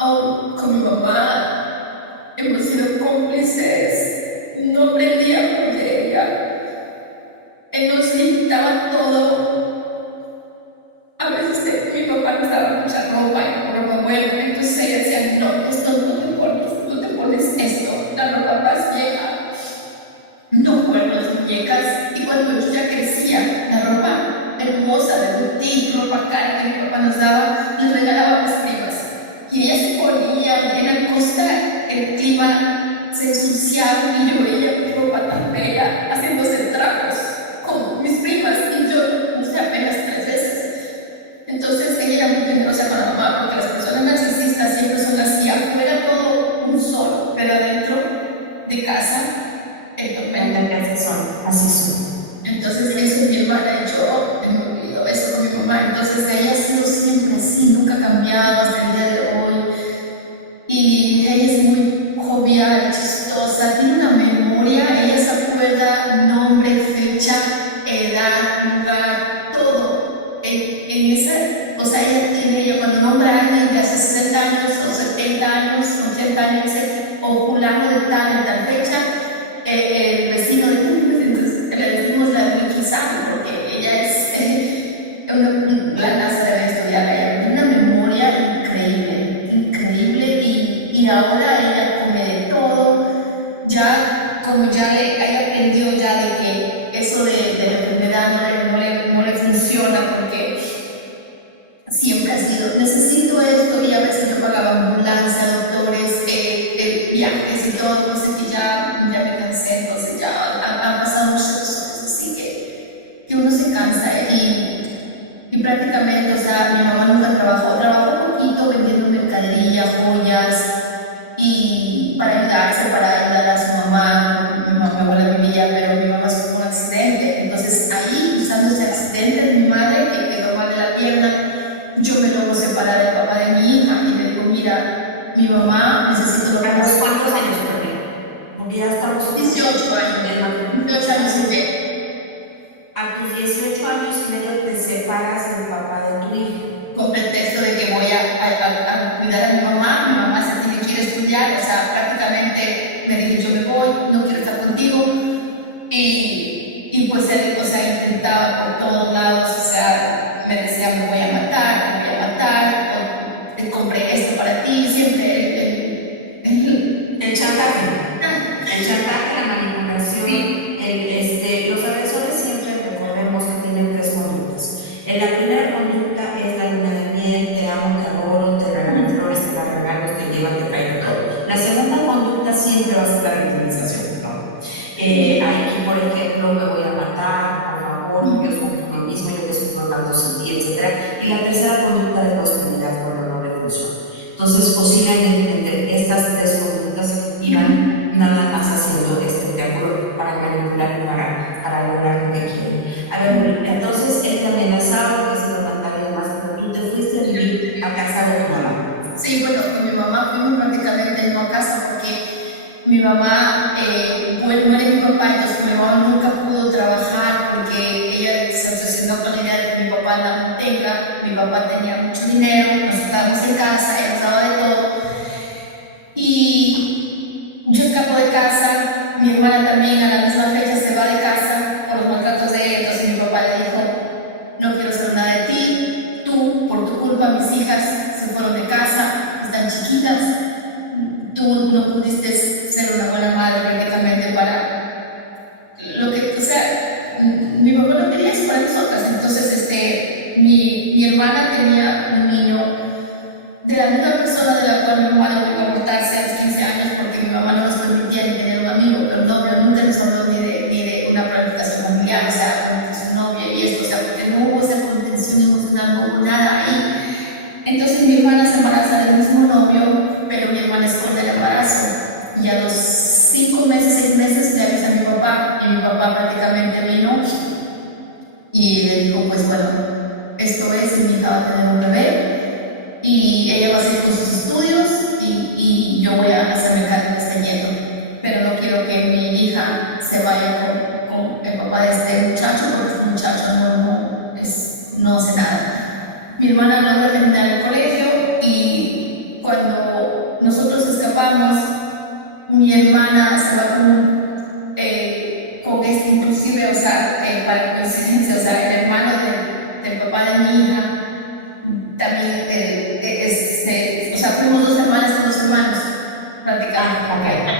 Aún con mi mamá hemos sido cómplices, no aprendíamos de ella. Él nos quitaba todo. A veces mi papá nos daba mucha ropa y ropa buena, entonces ella decía, no, esto no te pones esto, la ropa más vieja, no juego las muñecas. Y cuando yo ya crecía, la ropa hermosa de boutique, ropa cara que mi papá nos daba, nos regalaba a mis primas. Y ellas se ponían en la costa, el clima se ensuciaba y yo veía mi ropa tan bella haciéndose trapos con mis primas y yo usé apenas 3 veces. Entonces ella era muy generosa con la mamá porque las personas narcisistas siempre son así, afuera todo un sol, pero adentro de casa el tormento. Así son. Entonces eso mi hermana y yo hemos vivido eso con mi mamá. Entonces ella ha sido siempre así, nunca ha cambiado hasta el día de hoy. Y ella es muy jovial, chistosa, tiene una memoria, ella se acuerda nombre, fecha, edad, lugar, todo. En esa, o sea, ella cuando nombra a alguien de hace 60 años o 70 años, 80 años, o fulano de tal en tal fecha, el vecino de entonces le decimos la Wikisam porque ella es la NASA debe estudiar, ella tiene una memoria increíble, increíble y ahora ella come de todo, ya como ya ella aprendió ya de que eso de la enfermedad no le funciona porque siempre ha sido, necesito esto y a veces yo pagaba ambulancia, doctores, viajes y todo, entonces que ya me cansé, entonces ya han pasado muchas cosas, así que uno se cansa y prácticamente, o sea, mi mamá nunca trabajó poquito vendiendo mercadería, joyas y para ayudar a su mamá, mi abuela vivía, pero mi mamá sufrió un accidente, entonces ahí, usando ese accidente de mi madre que quedó mal de la pierna, yo me logro separar del papá de mi hija y le digo, mira, mi mamá necesito lo que ¿A los cuántos años todavía? Porque ya estamos 18 años, 18 años y medio. A tus 18 años y medio te separas del papá de tu hija. Con pretexto de que voy a cuidar a mi mamá se tiene que ir a estudiar, o sea, prácticamente me dije, yo me voy, no quiero estar contigo. Y pues él, o sea, intentaba por todos lados, o sea, me decía, me voy a matar, o te compré esto para ti, siempre El chantaje, la manipulación, los agresores siempre recordemos que tienen 3 conductas. En la primera conducta es la luna de miel, te amo, te adoro, te regalo flores, te las regalo, te llevan, te traigo todo. La segunda conducta siempre va a ser la victimización, ¿no? Aquí, por ejemplo, me voy a matar, por favor, yo sufro lo mismo, yo te sufro tanto sin ti, etc. Y la tercera conducta de la hostilidad cuando no le funciona. Entonces, posiblemente estas 3 conductas iban nada más haciendo este triángulo para manipular y para lograr lo que quieren. A ver, entonces él te amenazaba, que se lo cantaría más, pero tú te fuiste a vivir a casa de tu mamá. Sí, bueno, con mi mamá fuimos prácticamente no a casa porque mi mamá muere mi papá, entonces mi mamá nunca pudo trabajar porque ella se obsesionó con la idea de que mi papá la mantenga. Mi papá tenía mucho dinero, nos estábamos en casa, ella nos daba de todo. Y yo escapo de casa, mi hermana también a la misma fecha se va de casa por los maltratos de ella, entonces mi papá le dijo, no quiero saber nada de ti, tú, por tu culpa, mis hijas se fueron de casa, están chiquitas, tú no pudiste ser una buena madre prácticamente para lo que, o sea, mi papá no quería eso para nosotras, entonces mi hermana tenía un niño de la misma persona de la cual mi mamá le obligó a abortarse a los 15 años porque mi mamá no nos permitía ni tener un amigo, pero no, pero nunca nos habló ni de una planificación familiar, o sea, como que su novia y esto, o sea, porque no hubo esa contención emocional, no hubo nada ahí. Entonces mi hermana se embaraza del mismo novio, pero mi hermana esconde el embarazo. Y a los 5 meses, 6 meses le avisa a mi papá, y mi papá prácticamente vino y le dijo, pues bueno, esto es, y mi hija va a tener un bebé, y ella va a seguir con sus estudios, y yo voy a hacerme cargo de este nieto. Pero no quiero que mi hija se vaya con el papá de este muchacho, porque este muchacho no hace nada. Mi hermana logra terminar el colegio y cuando casamos, mi hermana se va con este inclusive, o sea, para coincidencia, o sea, el hermano del papá de mi hija también, o sea, fuimos dos hermanas y dos hermanos, prácticamente.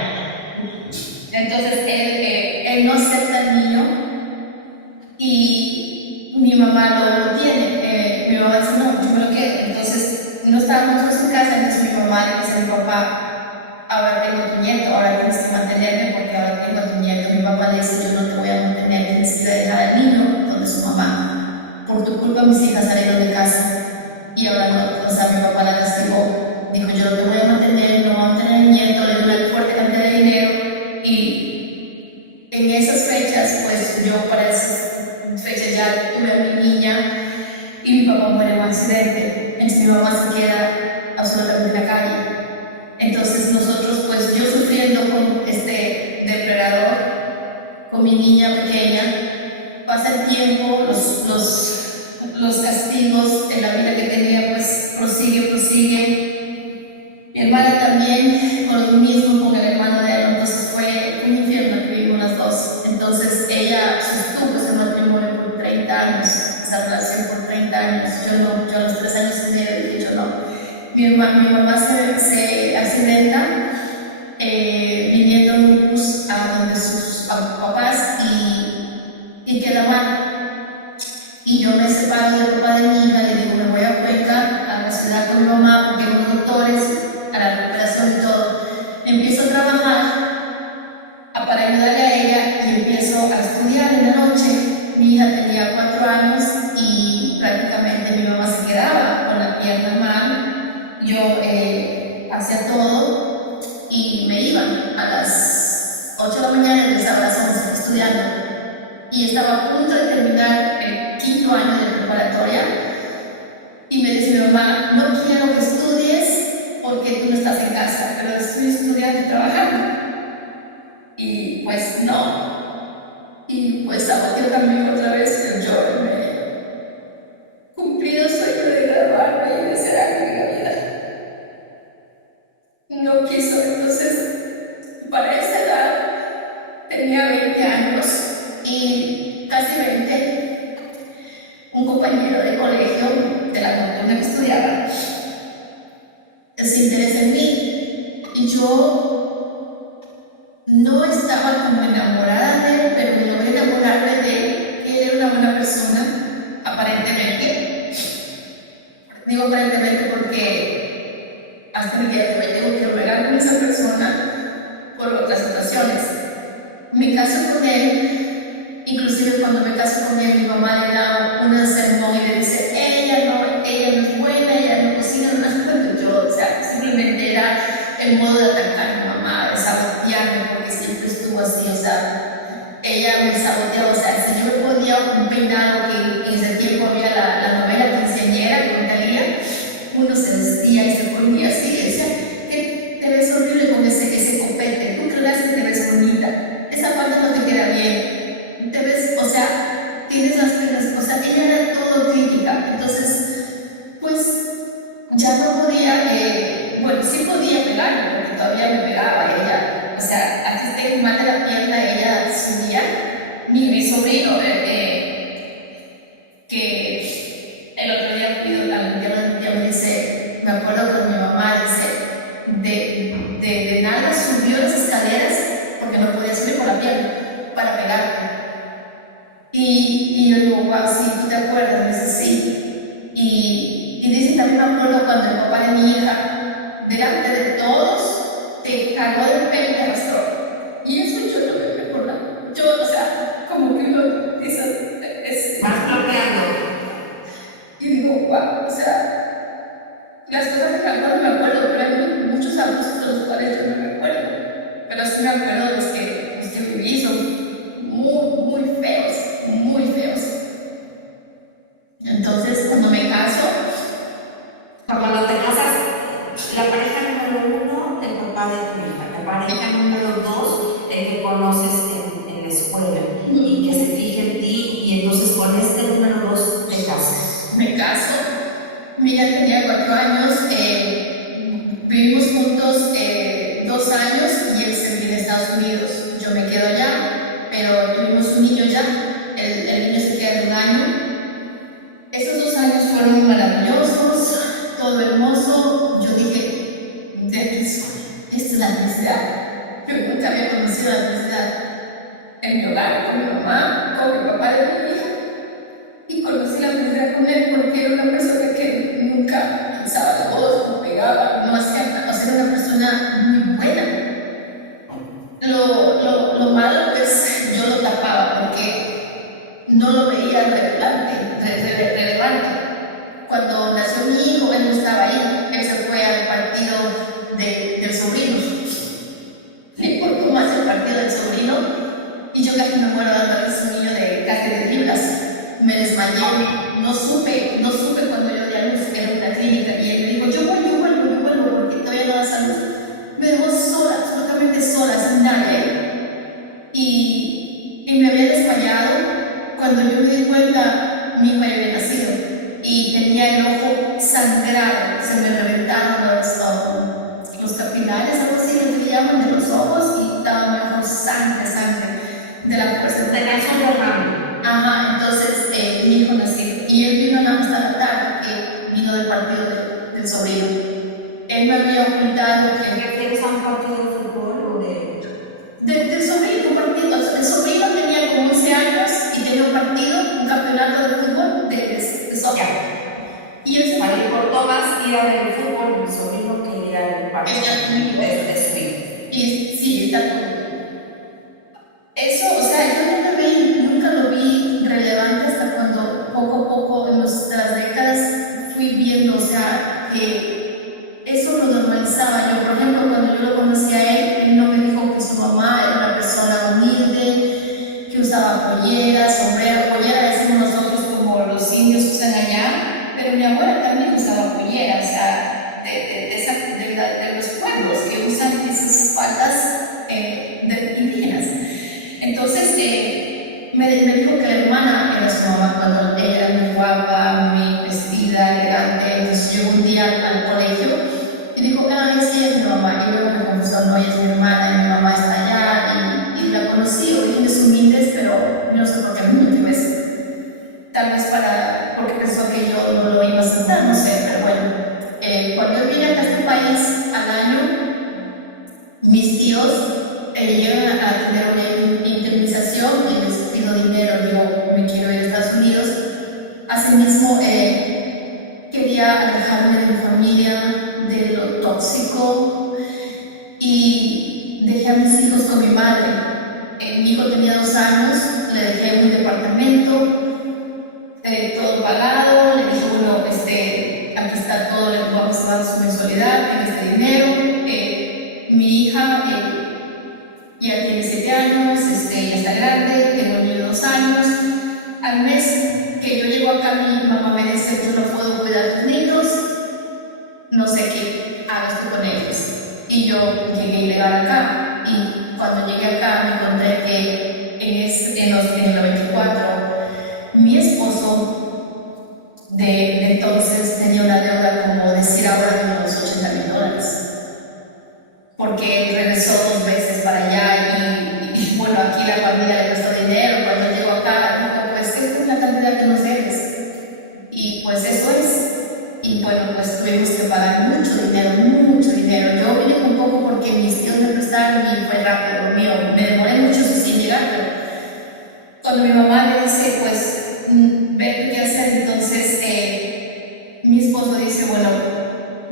Entonces, él no acepta el niño y mi mamá lo tiene. Mi mamá dice, no, yo me lo quedo. Entonces, no estábamos en su casa, entonces mi mamá le dice a mi papá, ahora tengo tu nieto, ahora tienes que mantenerme porque ahora tengo tu nieto. Mi papá le dice, yo no te voy a mantener, tienes que dejar al niño donde su mamá. Por tu culpa mis hijas salieron de casa y ahora no, o sea, mi papá la castigó. Dijo, yo no te voy a mantener, no voy a mantener el nieto, le dio una fuerte cantidad de dinero y en esas fechas, pues yo para esas fechas ya tuve a mi niña y mi papá muere en un accidente. Entonces mi mamá se queda absolutamente en la calle. Entonces nosotros, pues yo sufriendo con este depredador, con mi niña pequeña, pasa el tiempo, los castigos en la vida que tenía, pues prosigue. Mi hermana también, con lo mismo, con el hermano de él, entonces fue un infierno que vivimos las dos. Entonces ella sostuvo ese matrimonio por 30 años, esa relación por 30 años. Yo no, yo a los 3 años y medio dije, yo no. Mi mamá se accidenta viniendo en un bus a donde sus papás y queda mal. Y yo me separo del papá de mi hija, le digo, me voy a Cuenca, a la ciudad con mi mamá, porque los doctores, a la recuperación y todo. Empiezo a trabajar para ayudarle a ella y empiezo a estudiar en la noche. Mi hija tenía 4 años y prácticamente mi mamá se quedaba con la pierna mal. Yo hacía todo y me iba a las 8 de la mañana y empezaba a las 11 estudiando. Y estaba a punto de terminar el 5.º año de preparatoria y me dice mi mamá, no quiero que estudies porque tú no estás en casa, pero estoy estudiando y trabajando. Y pues no. Y pues abatió también otra vez el yo me cumplido sueño de graduarme y de ser algo en la vida. No quiso, entonces para esa edad tenía 20 años y casi 20, un compañero de colegio de la nocturna que estudiaba se interesa en mí y yo no estaba como enamorada de él, pero me logré enamorarme de él. Él era una buena persona, aparentemente. Digo aparentemente porque hasta el día de hoy tengo que bregar con esa persona por otras situaciones. Me caso con él, inclusive cuando me caso con él, mi mamá le da una sermón y le dice, ella no es buena, ella no cocina, no hace cuando yo, o sea, simplemente era el modo de atacar a mi mamá, de sabotearme, porque siempre estuvo así, o sea, ella me saboteaba, o sea, si yo me ponía un peinado que en ese tiempo había la novela quinceañera con Talía, uno se vestía y se ponía así, y decía, que te ves horrible con ese copete, tú creas que te ves bonita, esa parte no te queda bien, te ves, o sea, tienes las penas, o sea, ella era todo crítica, entonces, pues, ya no podía, bueno, sí podía pegarme, porque todavía me pegaba ella, o sea, aquí tengo mal de la pierna, ella subía, mi sobrino, que el otro día fui a limpiar, me dice, me acuerdo que mi mamá dice, de nada subió las escaleras porque no podía subir por la pierna para pegarte. Y yo digo, wow, sí, ¿tú te acuerdas? Me dice, sí. Y dice, también me acuerdo cuando el papá de mi hija, delante de todos, te cargó del pelo y te arrastró. Y eso yo no me recuerdo. Yo, o sea, como que uno dice, Vas bloqueando. y digo, wow, o sea, las cosas que me acuerdo, pero hay muchos abusos de los cuales yo no me acuerdo. Pero sí me acuerdo de los que viví, son muy feos, muy feos. Entonces, cuando me caso, Cuando te casas, la pareja número 1, el papá de tu hija, la pareja número 2, el que conoces en la escuela y que se fija en ti, y entonces con este número 2 te casas. me caso, mi hija tenía 4 años, vivimos juntos 2 años y él se viene a Estados Unidos. Yo me quedo allá, pero tuvimos un niño ya, el niño se queda de 1 año. Esos 2 años fueron maravillosos, todo hermoso. Yo dije, de aquí soy, esta es la felicidad. Yo nunca había conocido la felicidad en mi hogar, con mi mamá, con mi papá de mi hija. Y conocí la felicidad con él porque era una persona que nunca alzaba la voz, no pegaba, no hacía nada. O sea, era una persona muy buena. Lo malo es yo lo tapaba porque no lo veía relevante. Cuando nació mi hijo, él no estaba ahí, él se fue al partido del sobrino. Le importó más el partido del sobrino y yo casi me muero dando a un niño de casi de libras. Me desmayé, no supe cuando yo di a luz, era una clínica, y él me dijo, yo vuelvo, porque todavía no da salud. Me dejó sola, absolutamente sola, sin nadie. Y me había desmayado. Cuando yo me di cuenta, mi hijo había nacido y tenía el ojo sangrado, se me reventaron los capilares, algo así lo que llaman, de los ojos, y estaba mi ojo sangre de la fuerza. Tenía un derrame. Ajá, entonces mi hijo nació y él vino nada más a la tarde, que vino del partido del sobrino. Él me había ocultado ¿Te refieres a un partido de fútbol o del sobrino, un partido. O sea, el sobrino tenía como 11 años y tenía un partido, un campeonato de fútbol de soccer. Y él se fue. Le importó más ir a ver el fútbol del sobrino que ir al partido de su hijo. Y sí, está todo. Eso, o sea, yo nunca lo vi relevante hasta cuando poco a poco en las décadas fui viendo, o sea, que eso lo normalizaba yo. Por ejemplo, cuando yo lo conocí a él no me dijo que su mamá era una persona humilde, que usaba polleras, sombrero. Pollera decimos nosotros como los indios usan allá, pero mi abuela también usaba pollera, o sea, de los pueblos que usan esas faldas indígenas. Entonces me dijo que la hermana era su mamá cuando ella era muy guapa, muy vestida, elegante. Entonces llegó un día al colegio y dijo, sí, es mi mamá. Y luego me confesó, no, ella es mi hermana y mi mamá está allá. Y la conocí, orígenes humildes, pero no sé por qué me metió eso. Tal vez porque pensó que yo no lo iba a aceptar, no sé, pero bueno. Cuando yo vine acá a este país al año, mis tíos llegan a tener una indemnización y les pido dinero, digo, me quiero ir a Estados Unidos. Asimismo, quería alejarme de mi familia, de lo tóxico, y dejé a mis hijos con mi madre. Mi hijo tenía 2 años, le dejé un departamento, todo pagado, le dije, bueno, aquí está todo, le vamos a dar su mensualidad, tiene este dinero. Mi hija ya tiene 7 años, ya está grande, tengo un niño de 2 años. Al mes que yo llego acá, mi mamá me dice, yo no puedo cuidar a tus niños, no sé qué hagas tú con ellos. Y yo llegué ilegal acá, y cuando llegué acá me encontré que en el 94 mi esposo de entonces tenía una deuda, como decir ahora, de unos $80,000. Porque él regresó 2 veces para allá y bueno, aquí la familia le prestó dinero. Cuando llegó acá, dijo, pues esta es la cantidad que nos debes. Y pues eso es. Y bueno, pues tuvimos que pagar mucho dinero. Yo vine un poco porque mis tíos me prestaron y fue rápido mío. Me demoré mucho sin llegar, pero cuando mi mamá me dice, pues, ve qué hacer, entonces mi esposo dice, bueno,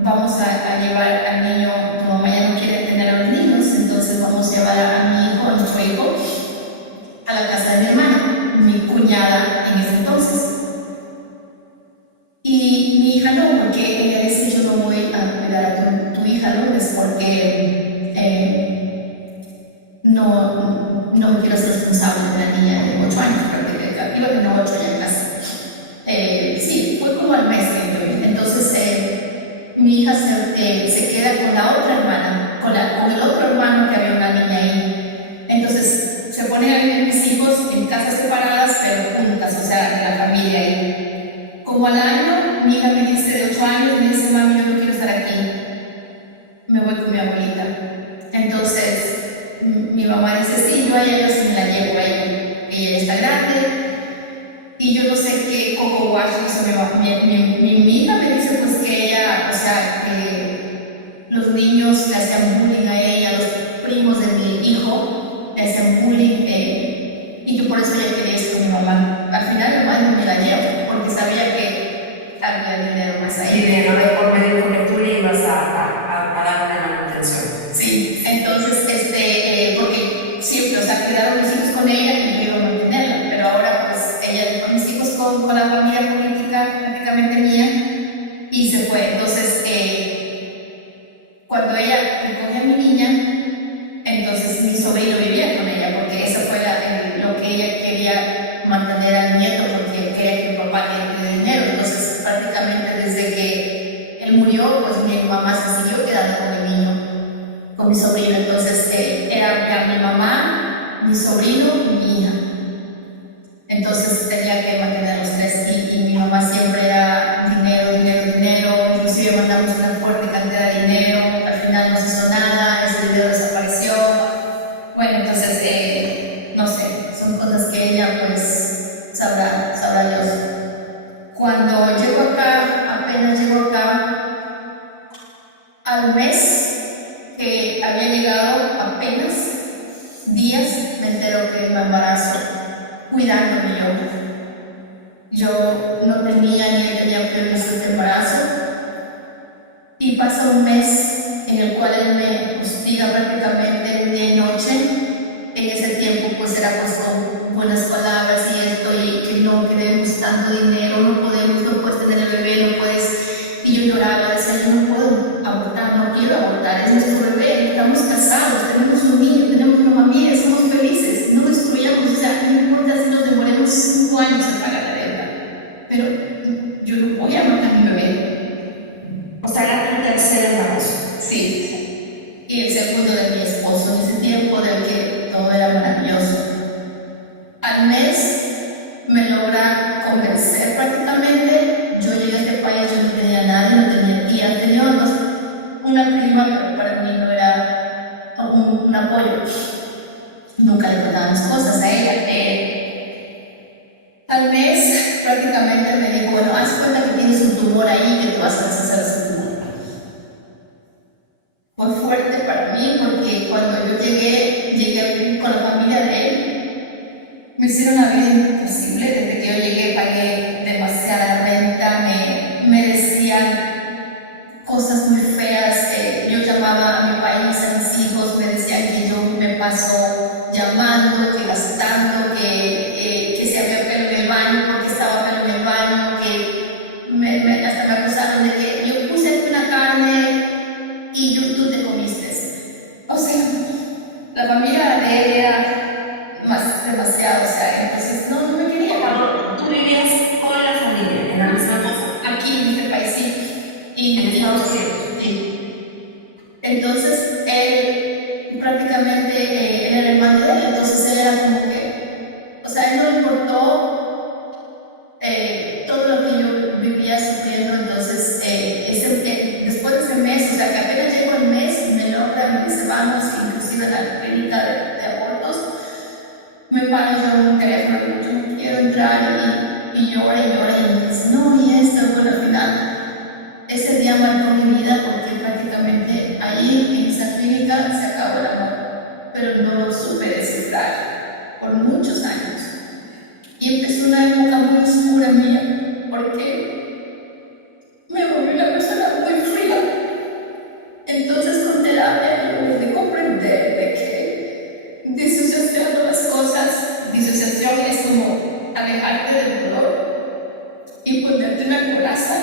vamos a llevar al niño, tu mamá ya no quiere tener a los niños, entonces vamos a llevar a mi hijo, a nuestro hijo, a la casa de mi hermana, mi cuñada en ese entonces. Y mi hija no, porque ella dice, yo no voy a cuidar a tu hija, Lourdes, porque no me quiero ser responsable de una niña de 8 años, porque iba a tener 8 ya en casa. Sí, fue como al mes que yo vine. Entonces mi hija se queda con la otra hermana, con el otro hermano, que había una niña ahí. Entonces se ponen a vivir mis hijos en casas separadas, pero juntas, o sea, de la familia ahí. Como al año, mi hija me dice, de 8 años, me dice, mami, yo no quiero estar aquí, me voy con mi abuelita. más ahí. Dinero de por medio con el tú le ibas a dar una manutención. Sí, entonces, porque siempre, o sea, quedaron mis hijos con ella y yo iba a mantenerla, pero ahora pues ella dejó a mis hijos con la familia política prácticamente mía y se fue. Entonces, cuando ella recoge a mi niña, entonces mi sobrino vivía con ella, porque eso fue lo que ella quería mantener al nieto, porque quería que el papá le dé dinero. Entonces, prácticamente desde que él murió, pues mi mamá se siguió quedando con el niño, con mi sobrino. Entonces, era ya mi mamá, mi sobrino y mi hija. Entonces tenía que mantener los tres y mi mamá siempre era dinero, dinero, dinero, inclusive mandamos una fuerte cantidad de dinero, al final no se hizo nada, ese dinero desapareció. Bueno, entonces, no sé, son cosas que ella pues sabrá Dios. Cuando llego acá, apenas llego acá, al mes que había llegado, apenas días, me entero que me embarazo, cuidándome yo no tenía ni tenía previsto este embarazo y pasa un mes en el cual él me hostiga prácticamente de noche. En ese tiempo pues era pues con buenas palabras y esto y que no queremos tanto dinero, no puedes tener el bebé, no puedes. Y yo lloraba, decía, yo no puedo abortar, no quiero abortar, es nuestro bebé, estamos casados, tenemos un niño, tenemos una familia, somos felices, no destruyamos, o sea, no importa si nos demoremos 5 años en pagar la deuda, pero yo no voy a matar a mi bebé. O sea, era tu tercer embarazo. Sí, y el segundo de mi esposo, en ese tiempo del que todo era maravilloso. Al mes me logra convencer prácticamente. Yo llegué a este país, yo no tenía nadie, no tenía tía, tenía una prima, pero para mí no era un apoyo. Nunca le contaba mis cosas a ella. Al mes prácticamente me dijo, bueno, haz cuenta que tienes un tumor ahí que te vas a deshacer ese tumor. Fue fuerte para mí porque cuando yo llegué a vivir con la familia de él, me hicieron la vida imposible. Desde que yo llegué pagué demasiada renta, me decían cosas muy feas. Yo llamaba a mi país, a mis hijos, me decían que yo me paso llamando, que gastando, que se había pelo en el baño, porque estaba pelo en el baño, que hasta me acusaron de que yo puse una carne y tú te comiste. O sea, la familia de él era demasiado, o sea, entonces no me quería. Tú vivías con la familia en la misma casa. Aquí en este país sí. En Estados Unidos. Sí. Entonces él prácticamente era el hermano de él, entonces él era como que, o sea, a él no le importó todo lo que yo vivía sufriendo. Entonces después de ese mes, o sea, que apenas llegó el mes, me logra, me dice vamos, inclusive a la clínica de abortos, me paro yo en un teléfono, yo no quiero entrar y llora y me dice no, y esto, bueno, al final ese día marcó mi vida porque prácticamente ahí en esa clínica se acabó el amor, pero no lo supe descifrar por muchos años. Y empezó una época muy oscura mía porque me volví una persona muy fría. Entonces con terapia yo pude comprender de que disociando las cosas, disociación es como alejarte del dolor y ponerte una coraza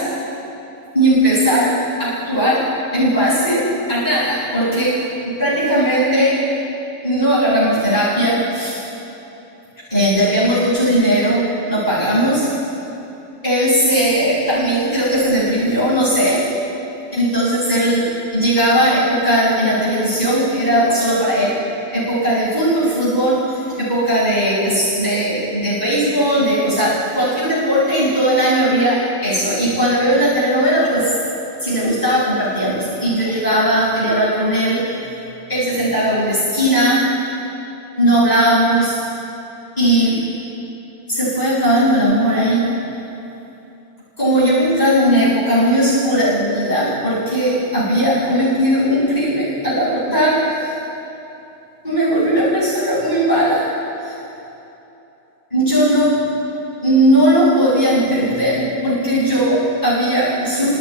y empezar a actuar en base a nada, porque prácticamente no agarramos terapia, debíamos mucho dinero, no pagamos. Él también creo que se deprimió, no sé. Entonces él llegaba a época en la televisión que era solo para él, época de fútbol, época de béisbol, o sea, cualquier deporte, en todo el año había eso. Y cuando veo una telenovela, pues si le gustaba compartíamos. Y yo llegaba, quería hablar con él se sentaba en una esquina, no hablábamos y se fue acabando el amor ahí. Como yo he entrado en una época muy oscura de mi vida, porque había cometido un crimen al abortar, me volví una persona muy mala. Yo no lo podía entender porque yo había sufrido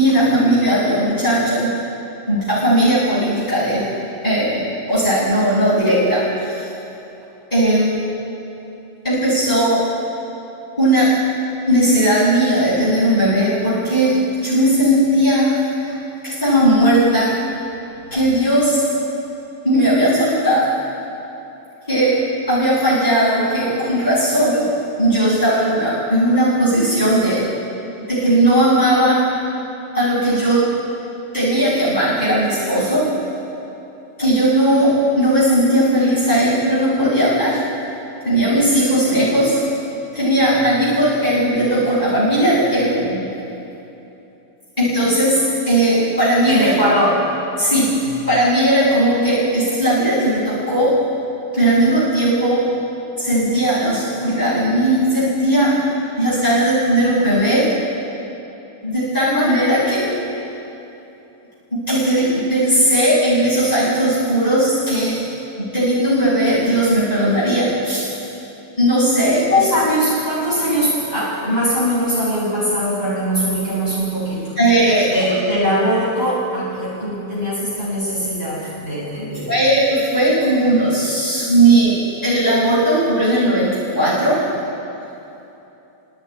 y en la familia de un muchacho, la familia política de él, o sea, no directa, empezó una necesidad mía de tener un bebé porque yo me sentía que estaba muerta, que Dios me había soltado, que había fallado, que con razón yo estaba en una posición de que no amaba a lo que yo tenía que amar, que era mi esposo, que yo no me sentía feliz ahí, pero no podía hablar. Tenía mis hijos lejos, tenía al hijo viviendo con la familia de él. Entonces, para mí, En Ecuador. sí, para mí era como que es la vida que me tocó, pero al mismo tiempo sentía la oscuridad en mí, sentía las ganas de tener un bebé, de tal manera que pensé en esos años oscuros que teniendo un bebé Dios me perdonaría. No sé. ¿Cuántos años más o menos habían pasado para que nos ubiquemos un poquito? Del aborto a que tú tenías esta necesidad de... Fue como unos... El aborto ocurrió en el 94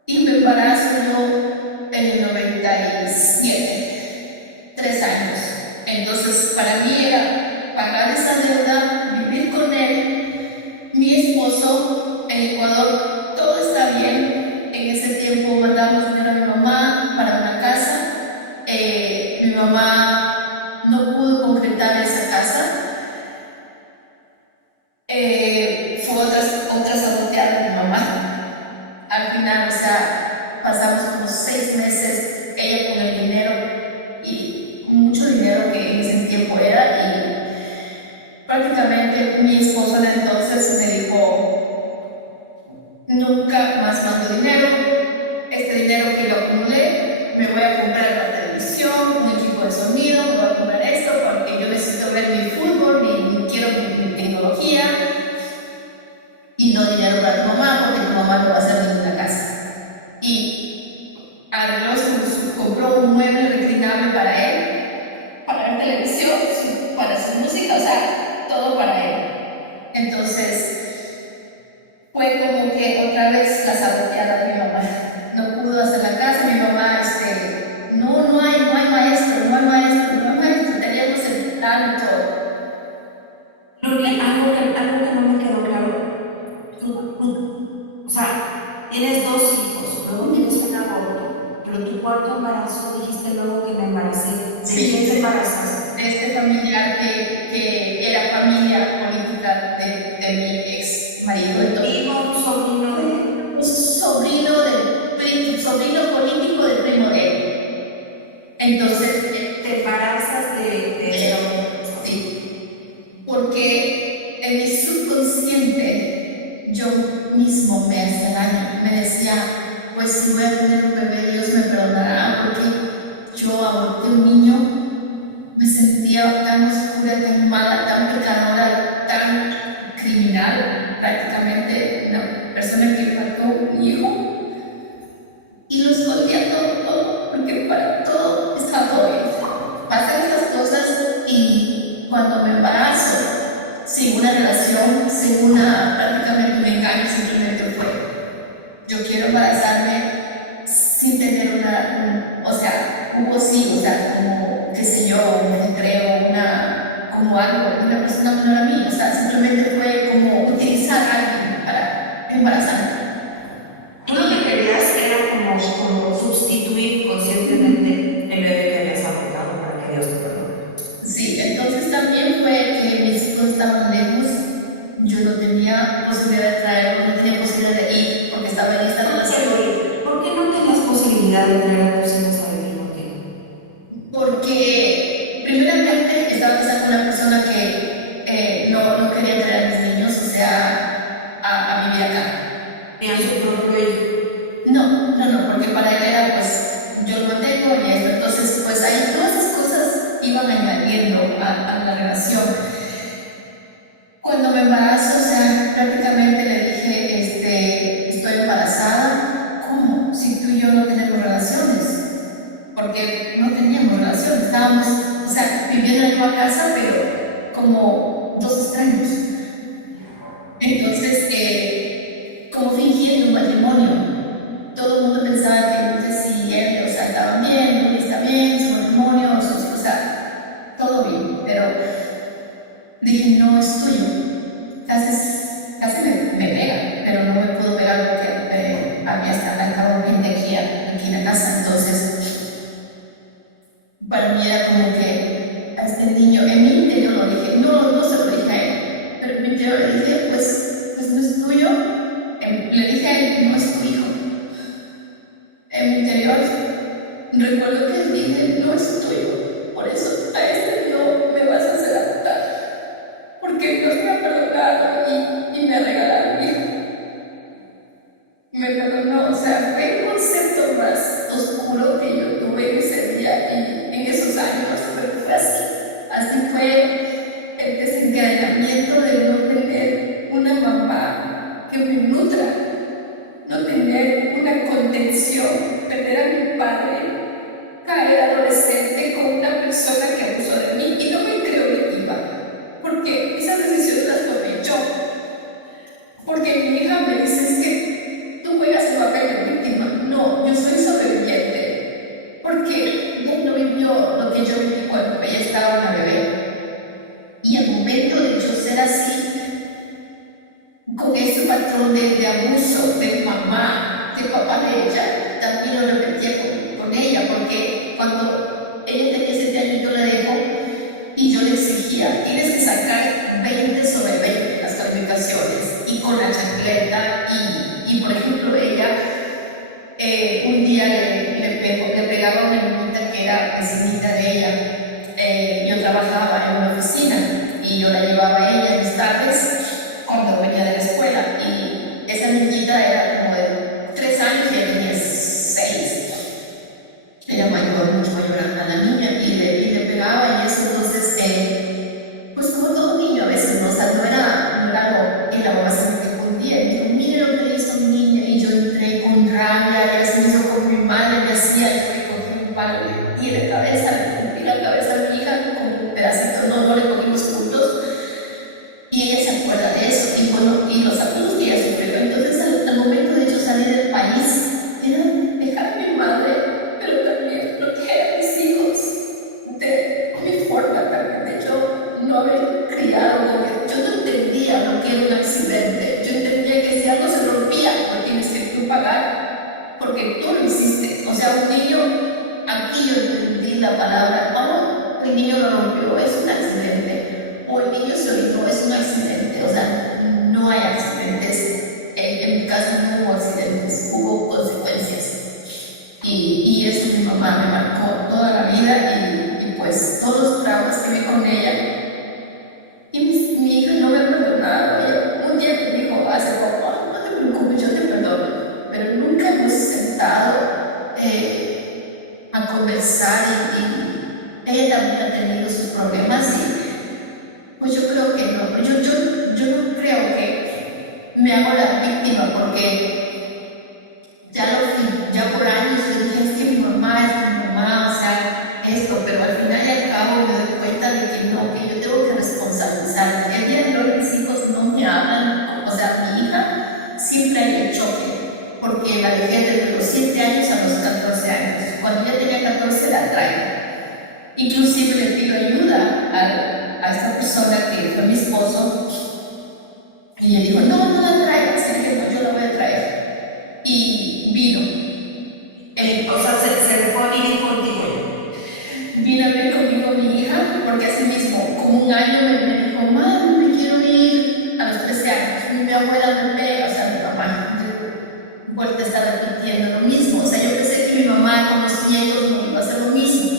y me embarazo yo en el 97, 3 años. Entonces, para mí era pagar esa deuda, vivir con él, mi esposo en Ecuador, todo está bien. En ese tiempo mandamos dinero a mi mamá para una casa. Mi mamá no pudo concretar esa casa. Fue otra saboteada de mi mamá. Al final, o sea, pasamos como 6 meses, ella con el dinero y mucho dinero que en ese tiempo era, y prácticamente mi esposo en entonces me dijo: nunca más mando dinero, este dinero que lo acumulé, me voy a comprar la televisión, un equipo de sonido, me voy a comprar esto porque yo necesito ver mi fútbol, quiero mi tecnología, y no dinero para tu mamá porque tu mamá no va a hacer ninguna casa. Y arregló compró un mueble reclinable para él, para ver televisión, para su música, o sea, todo para él. Entonces, fue como que otra vez la saboteada de mi mamá. No pudo hacer la casa, mi mamá, no hay maestro, no hay maestro, teníamos el plan y todo. Luli, algo que no me quedó claro. O sea, tienes 2 hijos, luego tienes un aborto, pero tu cuarto embarazo dijiste luego que me embaracé. ¿De quién te embarazaste? De este familiar que era familia política de mi ex marido. ¿Hijo, sobrino de él? Un sobrino político del primo de él. Entonces, te embarazas de sí, porque en mi subconsciente yo mismo me hacía daño, me decía: pues si voy a tener un bebé, Dios me perdonará, porque yo aborté un niño, me sentía tan oscura, tan mala, tan pecadora, tan criminal, prácticamente una persona que mató un hijo. Y lo escondía todo, porque para todo estaba todo bien. Pasan esas cosas y cuando me embarazo, sin una relación, sin prácticamente un engaño, simplemente fue: yo quiero embarazarme sin tener o sea, hubo sí, o sea, como, qué sé yo, un recreo, como algo, una persona menor a mí, o sea, simplemente fue como utilizar a alguien para embarazarme. Tú lo que querías era como sustituir conscientemente el bebé que habías abortado para que Dios te perdone. Sí, entonces también fue que mis hijos estaban lejos, yo no tenía posibilidad de traerlos, no tenía posibilidad de ir porque estaba en esta relación. ¿Por qué no tenías posibilidad de traer a tus hijos a vivir contigo? Porque primeramente estaba casada con una persona que no quería traer a mis niños, o sea, a vivir acá. Ni a su propio hijo. No, porque para él era, pues, yo lo mantengo y esto. Entonces, pues ahí todas esas cosas iban añadiendo a la relación. Cuando me embarazo, o sea, prácticamente le estábamos, o sea, viviendo en la misma casa, pero como dos extraños. Entonces, como fingiendo un matrimonio. Todo el mundo pensaba que no sé si él, o sea, estaban bien, no está bien, su matrimonio, o sea, todo bien, pero dije, no es tuyo. Casi me pega, pero no me pudo pegar porque había estado gente aquí en la casa. Entonces, para mí era como que a este niño, en mi interior lo dije, no se lo dije a él, pero en mi interior le dije, pues no es tuyo. Le dije a él, no es tu hijo. En mi interior recuerdo que dije, no es tuyo, por eso a este no me vas a hacer adoptar, porque Dios me ha perdonado y me ha regalado mi hijo. Me perdonó, o sea, fue el concepto más oscuro que yo tuve en ese día y en esos años, pero fue así. Así fue el desencadenamiento de no tener una mamá que me nutra, no tener una contención, perder a mi padre, caer adolescente con una persona que abusó de mí y no me creo víctima, porque esas decisiones las tomé yo. Porque mi hija me dice, es que tú juegas el papel de víctima. No, yo soy sobreviviente, porque ella no vivió lo que yo viví cuando ella estaba una bebé. Y al momento de yo ser así, con ese patrón de abuso de mamá, de papá de ella, también lo repetía con ella, porque cuando ella tenía 7 años yo la dejo y yo le exigía, tienes que sacar 20 sobre 20 las calificaciones y con la chancleta y por ejemplo ella un día le pegaba a una niñita que era vecinita de ella. Yo trabajaba en una oficina y yo la llevaba a ella en mis tardes cuando venía de la escuela y esa niñita era como de 3 años y ella tenía 6. Era mayor, mucho mayor a la niña y le pegaba y eso. Entonces, pues como todo niño a veces, ¿no? O sea, no era algo, y la mamá se me quejó un día y me dijo, mire lo que hizo mi niña, y yo entré con rabia, y así hizo con mi madre, me hacía, yo le cogí un palo, le di de cabeza, le rompí la cabeza a mi hija con un pedacito, no le cogimos juntos, y ella se acuerda de eso, y bueno, y los abusos que ella sufrió. Entonces, al momento de yo salir del país, era dejar a mi madre, pero también proteger a mis hijos de mi forma también de yo no haber criado, yo no entendía lo que era un accidente. Yo entendía que si algo se rompía, lo tienes que tú pagar, porque tú lo hiciste. O sea, un niño, aquí yo entendí la palabra, oh, el niño lo rompió, es un accidente, o el niño se orinó, es un accidente. O sea, no hay accidentes. En mi caso no hubo accidentes, hubo consecuencias. Y eso mi mamá me marcó toda la vida y pues todos los traumas que vi con ella. Y mi hija no me ha perdonado. Un día me dijo hace poco, "Oh, no te preocupes, yo te perdono", pero nunca hemos sentado a conversar y ella también ha tenido sus problemas y pues yo creo que no, yo no creo que me hago la víctima porque ya por años yo dije, es que mi mamá es mi mamá, o sea, esto, pero al final y al cabo me doy cuenta de que no, que yo tengo que responsabilizar. El día de hoy mis hijos no me hablan, o sea, mi hija siempre hay el choque, porque la dejé desde los 7 años a los 14 años. Cuando ya tenía 14 la traigo. Inclusive le pido ayuda a esta persona que fue mi esposo y ella dijo, no la traigas, que no, yo la voy a traer. Y vino. O sea, se fue a vivir contigo. Vino a vivir conmigo mi hija, porque así mismo, como un año me dijo, mami, me quiero ir a los 13 años. Y mi abuela me pega, o sea, mi mamá, vuelta a estar repitiendo lo mismo. O sea, yo pensé que mi mamá con los nietos no iba a hacer lo mismo,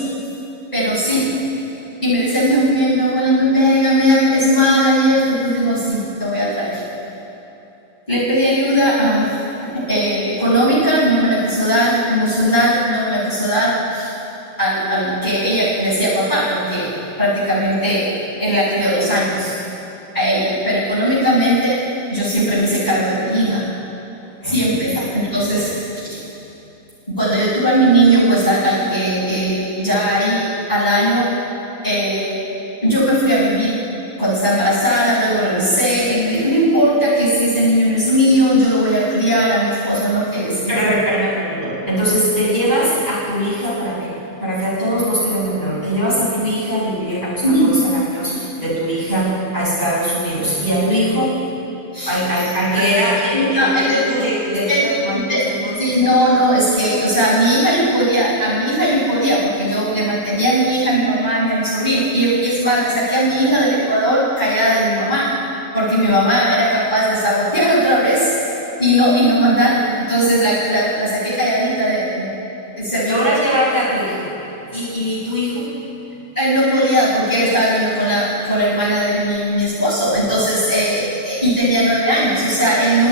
pero sí. Y me decía, mi abuela me pega, mira, es mala y esto. Entonces digo, sí, te voy a traer. Le pedí ayuda económica, no me la quiso dar, emocional, no me la quiso dar, al que ella decía papá, porque prácticamente él la crió 2 años a ella, pero económicamente yo siempre me hice cargo de mi hija, siempre. Entonces, cuando yo tuve a mi niño, pues ya ahí al año llevas a tu hija a vivir a los 14 años de tu hija a Estados Unidos y a tu hijo, a que era sí, no, es que, o sea, a mi hija yo podía, porque yo le mantenía a mi hija, a mi mamá y a mi sobrino, y es más, le saqué a mi hija del Ecuador callada de mi mamá, porque mi mamá era capaz de sabotear otra vez y no mandar, entonces la saqué calladita de ser. Y ahora llevarte a tu hijo, ¿y tu hijo? Él no podía porque él estaba viviendo con la hermana de mi esposo, entonces, y tenía 9 años, o sea, él no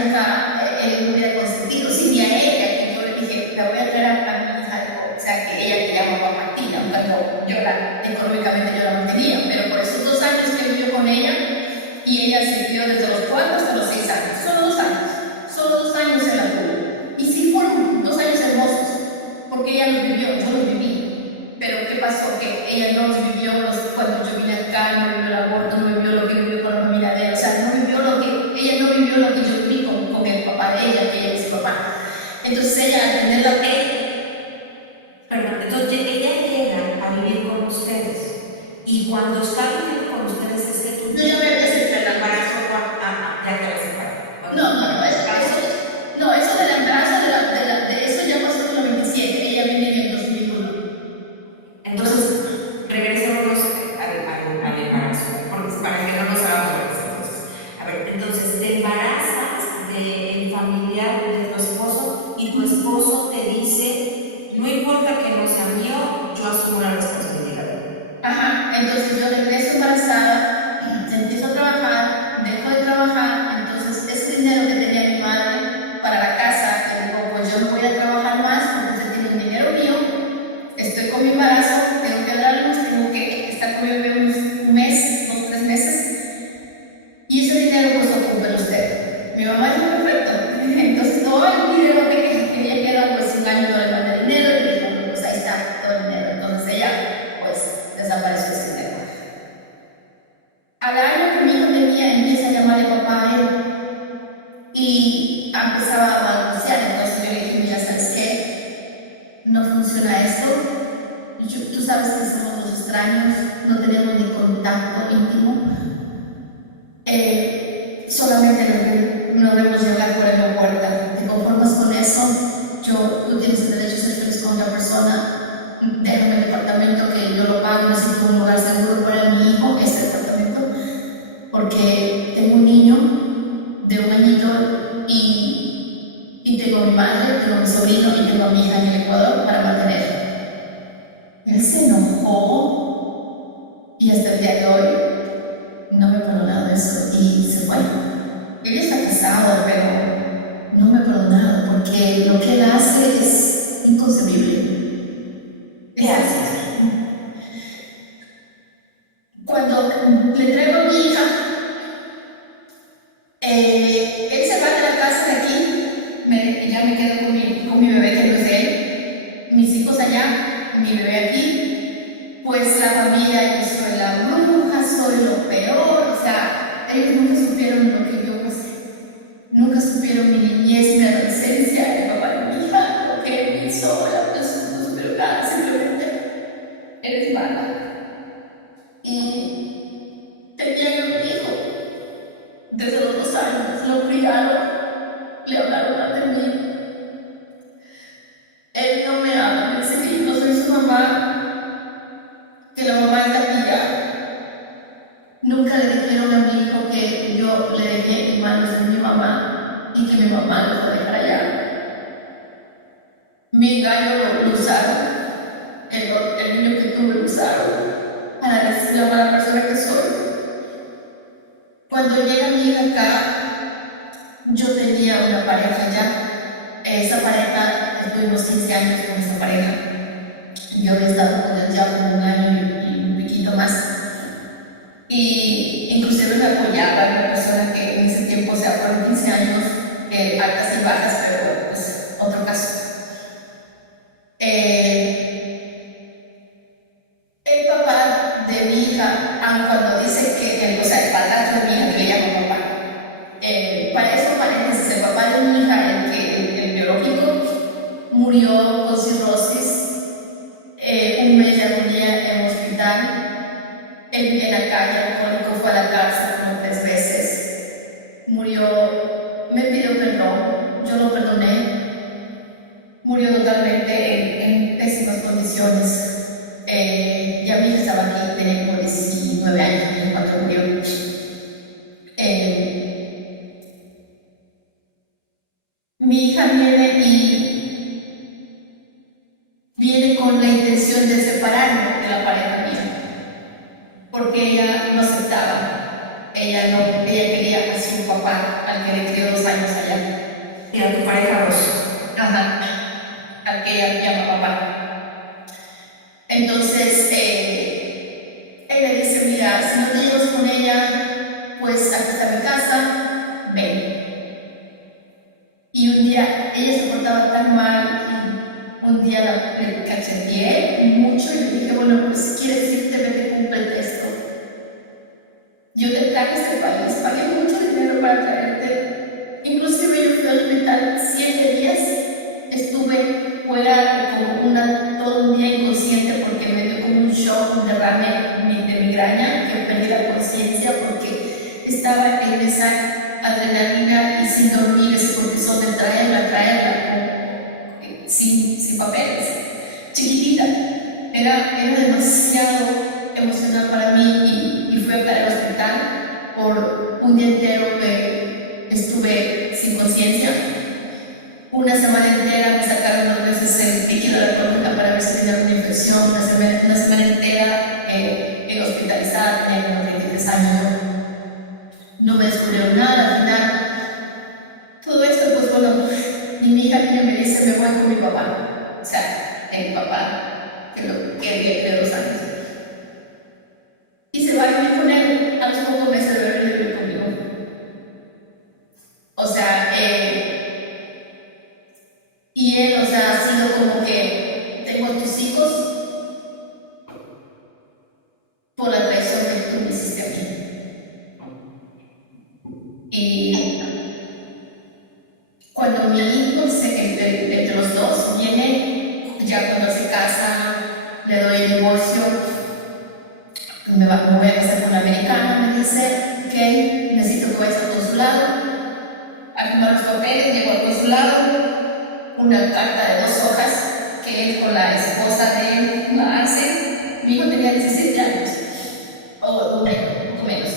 hubiera consentido, sí, ni a ella, que yo le dije, la voy a traer a mi hija, o sea, que ella que llama mamá Martina, cuando económicamente yo la mantenía, pero por esos 2 años que vivió con ella, y ella se crió desde los 4 hasta los 6 años, solo 2 años en la tuvo, y sí fueron 2 años hermosos, porque ella los vivió, yo los viví, pero ¿qué pasó? Que ella no los vivió cuando yo vine acá, no vivió el aborto, no vivió lo que vivió con la familia de ella, o sea, ella no vivió lo que yo viví con el papá de ella, que ella es su papá. Entonces ella, al tener la entonces ella llega a vivir con ustedes y cuando está viviendo con ustedes es que tú... No, yo me había separado. El embarazo, ya te habías separado. No, eso del embarazo, de eso ya pasó en el 97, ella viene en el 2001. Entonces, regresémonos al embarazo, porque para que no nos hagamos entonces. A ver, entonces te embarazas del familiar de tu esposo y tu esposo te dice, no importa que no sea mío, yo asumo la responsabilidad. Ajá, entonces yo regreso embarazada, empiezo a trabajar, dejo de trabajar, entonces ese dinero que tenía mi madre para la casa, que digo, pues yo no voy a trabajar más, entonces tiene un dinero mío, estoy con mi embarazo, tengo que dar luz, tengo que estar con mi bebé un mes, 2, 3 meses, y ese dinero pues ocúpelo usted. Mi mamá dijo, perfecto, entonces todo el dinero que ella queda, pues un año no le manda dinero, y le dijo, pues ahí está todo el dinero, entonces ella pues desapareció ese dinero. Al año que mi hijo tenía, empieza a llamarle papá a él y empezaba a balbucear, entonces yo le dije, mira, ¿sabes qué? No funciona esto, tú sabes que somos los extraños, no tenemos ni contacto íntimo, solamente nos vemos llegar por la puerta, ¿te conformas con eso? Tú tienes el derecho a ser feliz con otra persona, déjame el departamento que yo lo pago, necesito un lugar seguro para mi hijo, ese departamento, porque tengo un niño de 1 añito y tengo a mi madre, tengo a mi sobrino y tengo a mi hija en el Ecuador para mantener. Él se enojó y hasta el día de hoy no me ha perdonado eso y se fue. Él está casado, pero no me ha perdonado porque lo que él hace es inconcebible. ¿Qué haces? Cuando le traigo a mi hija, él se va de la casa de aquí, ya me quedo con mi bebé que no es de él, mis hijos allá, mi bebé aquí, pues la familia, yo soy la bruja, soy lo peor, o sea, ellos nunca supieron lo que yo pasé, nunca supieron mi niñez, mi adolescencia, el papá de mi hija, lo que él me hizo, no supieron nada, simplemente eres mala. Y tenían a mi hijo desde los 2 años, lo criaron, le hablaron mal de mí. Él no me ama, me dice que yo no soy su mamá, que la mamá es la tía. Nunca le dijeron a mi hijo que yo le dejé en manos de mi mamá y que mi mamá lo fue a dejar allá. Mi gallo lo usaron, el niño que tuve lo usaron para decir la mala persona que soy. Cuando llega mi hija acá, yo tenía una pareja ya. Esa pareja, estuvimos 15 años con esa pareja. Yo había estado con él ya como 1 año y un poquito más. Y inclusive me apoyaba, una persona que en ese tiempo, o sea, fueron 15 años, altas y bajas, pero pues otro caso. El papá de mi hija, aun cuando dice que, o sea, el padrastro de mi hija que le llama papá, para eso paréntesis, el papá de mi hija, el biológico, murió con cirrosis, 1 mes de agonía en el hospital, Él vivía en la calle, alcohólico, fue a la cárcel como 3 veces. Murió, me pidió perdón, yo lo perdoné. Murió totalmente en pésimas condiciones. Ya mi hija estaba aquí, tenía como 19 años cuando murió. Mi hija viene con la intención de separarme de la pareja mía, porque ella no aceptaba. Ella quería a su papá, al que le crió 2 años allá. Y a tu pareja dos. Ajá, al que ella llama papá. Entonces, él le dice, mira, si no te llevas con ella, pues aquí está mi casa, ven. Y un día ella se portaba tan mal y un día le cacheteé mucho y le dije, bueno, pues si quieres irte, vete, cumple esto. Yo te traje a este país, pagué mucho dinero para traerte. Inclusive yo fui al hospital 7 días, estuve fuera como todo un día inconsciente porque me dio como un shock, un derrame de migraña, que perdí la conciencia porque estaba en esa adrenalina y sin dormir, ese cortisol de traerla, sin papeles, chiquitita. Era demasiado emocional para mí y fui a caer al hospital por un día entero que estuve sin conciencia. Una semana entera me sacaron 2 veces el líquido de la columna para ver si tenía alguna infección. Una semana entera hospitalizada, tenía como 33 años. No me descubrieron nada al final. Todo esto, pues bueno, y mi hija niña me dice, me voy con mi papá. O sea, el papá que había 2 años. Y se va a vivir con él a los pocos meses de haber vivido conmigo. O sea, y él, o sea, ha sido como que tengo a tus hijos por la traición que tú me hiciste a mí. Y cuando mi hijo, entre los dos, viene, ya cuando se casa, le doy el divorcio, me voy a casar con una americana, me dice, ok, necesito que vayas al consulado, a firmar los papeles, llego al consulado, una carta de 2 hojas, que él con la esposa de él la hace. Mi hijo tenía 17 años, o menos,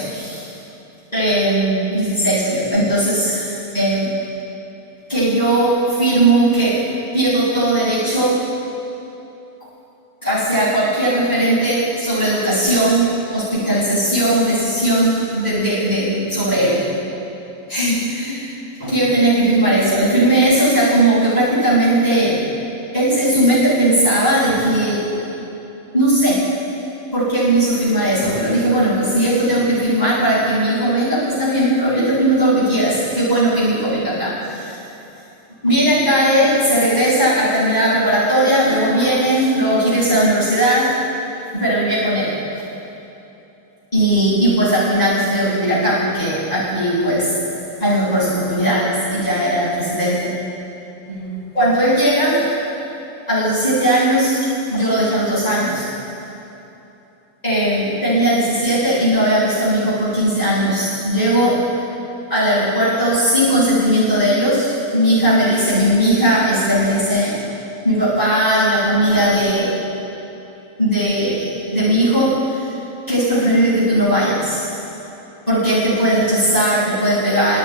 16, entonces, que yo firmo que pierdo todo derecho hacia cualquier referente sobre educación, hospitalización, decisión sobre él. Que yo tenía que firmar eso. Le firmé eso, o sea, como que prácticamente él en su mente pensaba de que, no sé por qué me hizo firmar eso, pero dije, bueno, pues si esto tengo que firmar para que mi hijo venga, pues está bien, pero yo te firmo todo lo que quieras. Qué bueno que mi hijo venga acá. Viene acá él, se regresa a terminar la preparatoria, luego viene, luego quiere irse a la universidad, pero vive con él. Y pues al final decidí venir acá porque aquí pues hay mejores oportunidades y ya era presidente. Cuando él llega, a los 17 años, yo lo dejé a los 2 años. Tenía 17 y no había visto a mi hijo por 15 años. Llego al aeropuerto sin consentimiento de ellos. Mi hija me dice, mi papá y la familia de mi hijo, que es preferible que tú no vayas, porque él te puede rechazar, te puede pegar.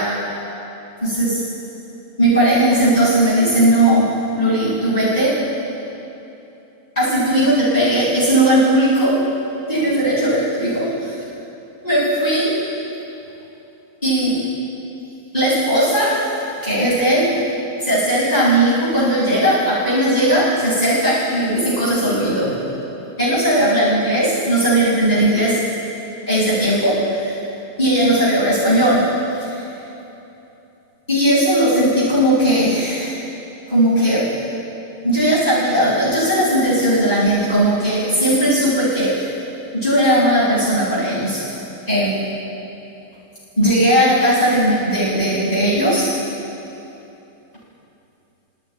Entonces, mi pareja en ese entonces me dice, no, Luli, tú vete, así tu hijo te pegue, es un lugar público, tienes derecho a ver a tu hijo. Me fui y la esposa, que es de él, se acerca a mi hijo cuando llega, apenas llega, se acerca y le dice cosas al oído. Él no sabe hablar inglés, no sabía entender inglés en ese tiempo, y ella no sabía hablar español. Y eso lo sentí como que yo ya sabía, yo sé las intenciones de la gente, como que siempre supe que yo era una mala persona para ellos. Llegué a la casa de ellos,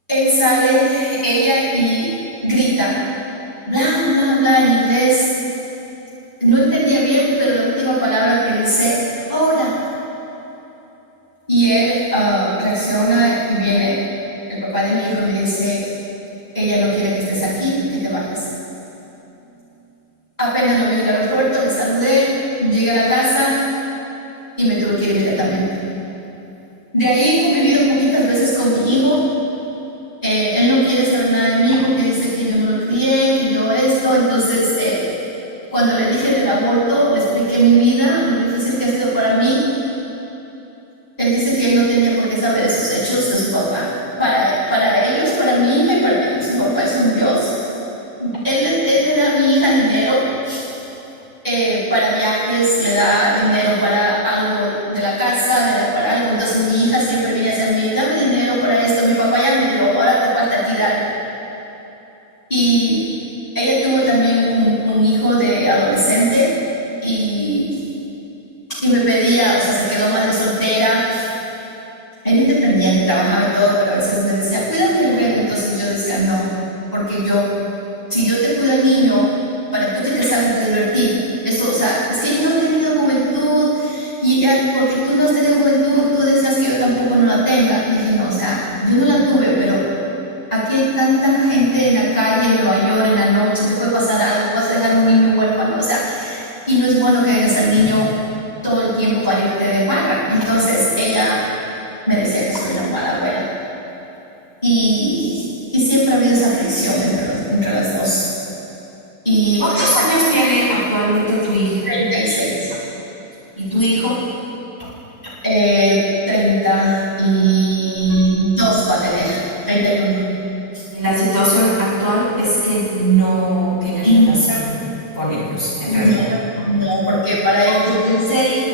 él sale, ella y grita, bla, bla, bla, en inglés. No entendía bien Apenas lo vi en el aeropuerto, me saludé, llegué a la casa y me tuve que ir inmediatamente. De ahí he convivido muchas veces con mi hijo. Él no quiere saber nada de mí porque dice que yo no lo crié, que yo esto. Entonces, cuando le dije del aborto, le expliqué mi vida, lo difícil que ha sido para mí. Él dice que él no tenía por qué saber esos hechos de su papá. Para ellos, para mí y para mí, su papá es un Dios. Él le da a mi hija dinero para viajes, le da dinero para algo de la casa, le da para algo. Entonces mi hija siempre viene a mí, dame dinero para esto, mi papá ya me dio, ahora te falta tirar. Y ella tuvo también un hijo de adolescente y me pedía, o sea, se quedó más de soltera. Él entendía que trabajaba y todo, pero a veces me decía, cuídate el bebé. Entonces yo decía, no, porque si yo te cuido al niño, para tú te salgas a divertir. Eso, o sea, es que yo no he tenido juventud y ya, porque tú no has tenido juventud, tú deseas que yo tampoco no la tenga. Y dije, no, o sea, yo no la tuve, pero aquí hay tanta gente en la calle, en Nueva York, en la noche, te puede pasar algo, vas a dejar un niño huérfano, o sea, y no es bueno que dejes al niño todo el tiempo para irte de vaga. Entonces ella me decía que soy una mala abuela. Y siempre ha habido esa fricción entre las dos. Y ¿Cuántos años tiene actualmente tu hija? 36. ¿Y tu hijo? 32 va a tener. 31. La situación actual es que no tienes relación con ellos, en realidad. No, porque para él, ¿En serio?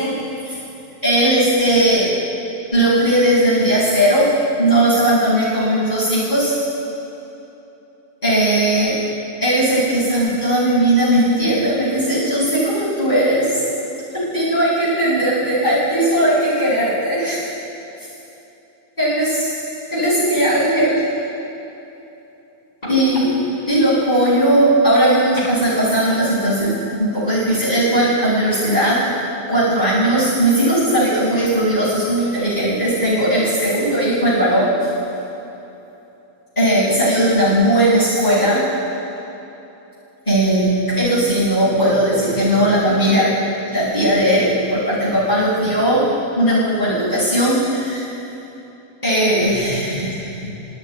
él lo crié desde el día cero, no los abandoné con mis 2 hijos. Él es el que en toda mi vida me entiende, me dice, yo sé cómo tú eres, a ti no hay que entenderte, a ti solo hay que quererte. Él es mi ángel y lo apoyo. Ahora que está pasando una situación un poco difícil, él fue a la universidad 4 años, mis hijos han salido muy estudiosos, muy inteligentes, tengo el segundo hijo, el varón, salió de una buena escuela. Eso sí, no puedo decir que no, la familia, la tía de él, por parte de papá, lo dio una muy buena educación.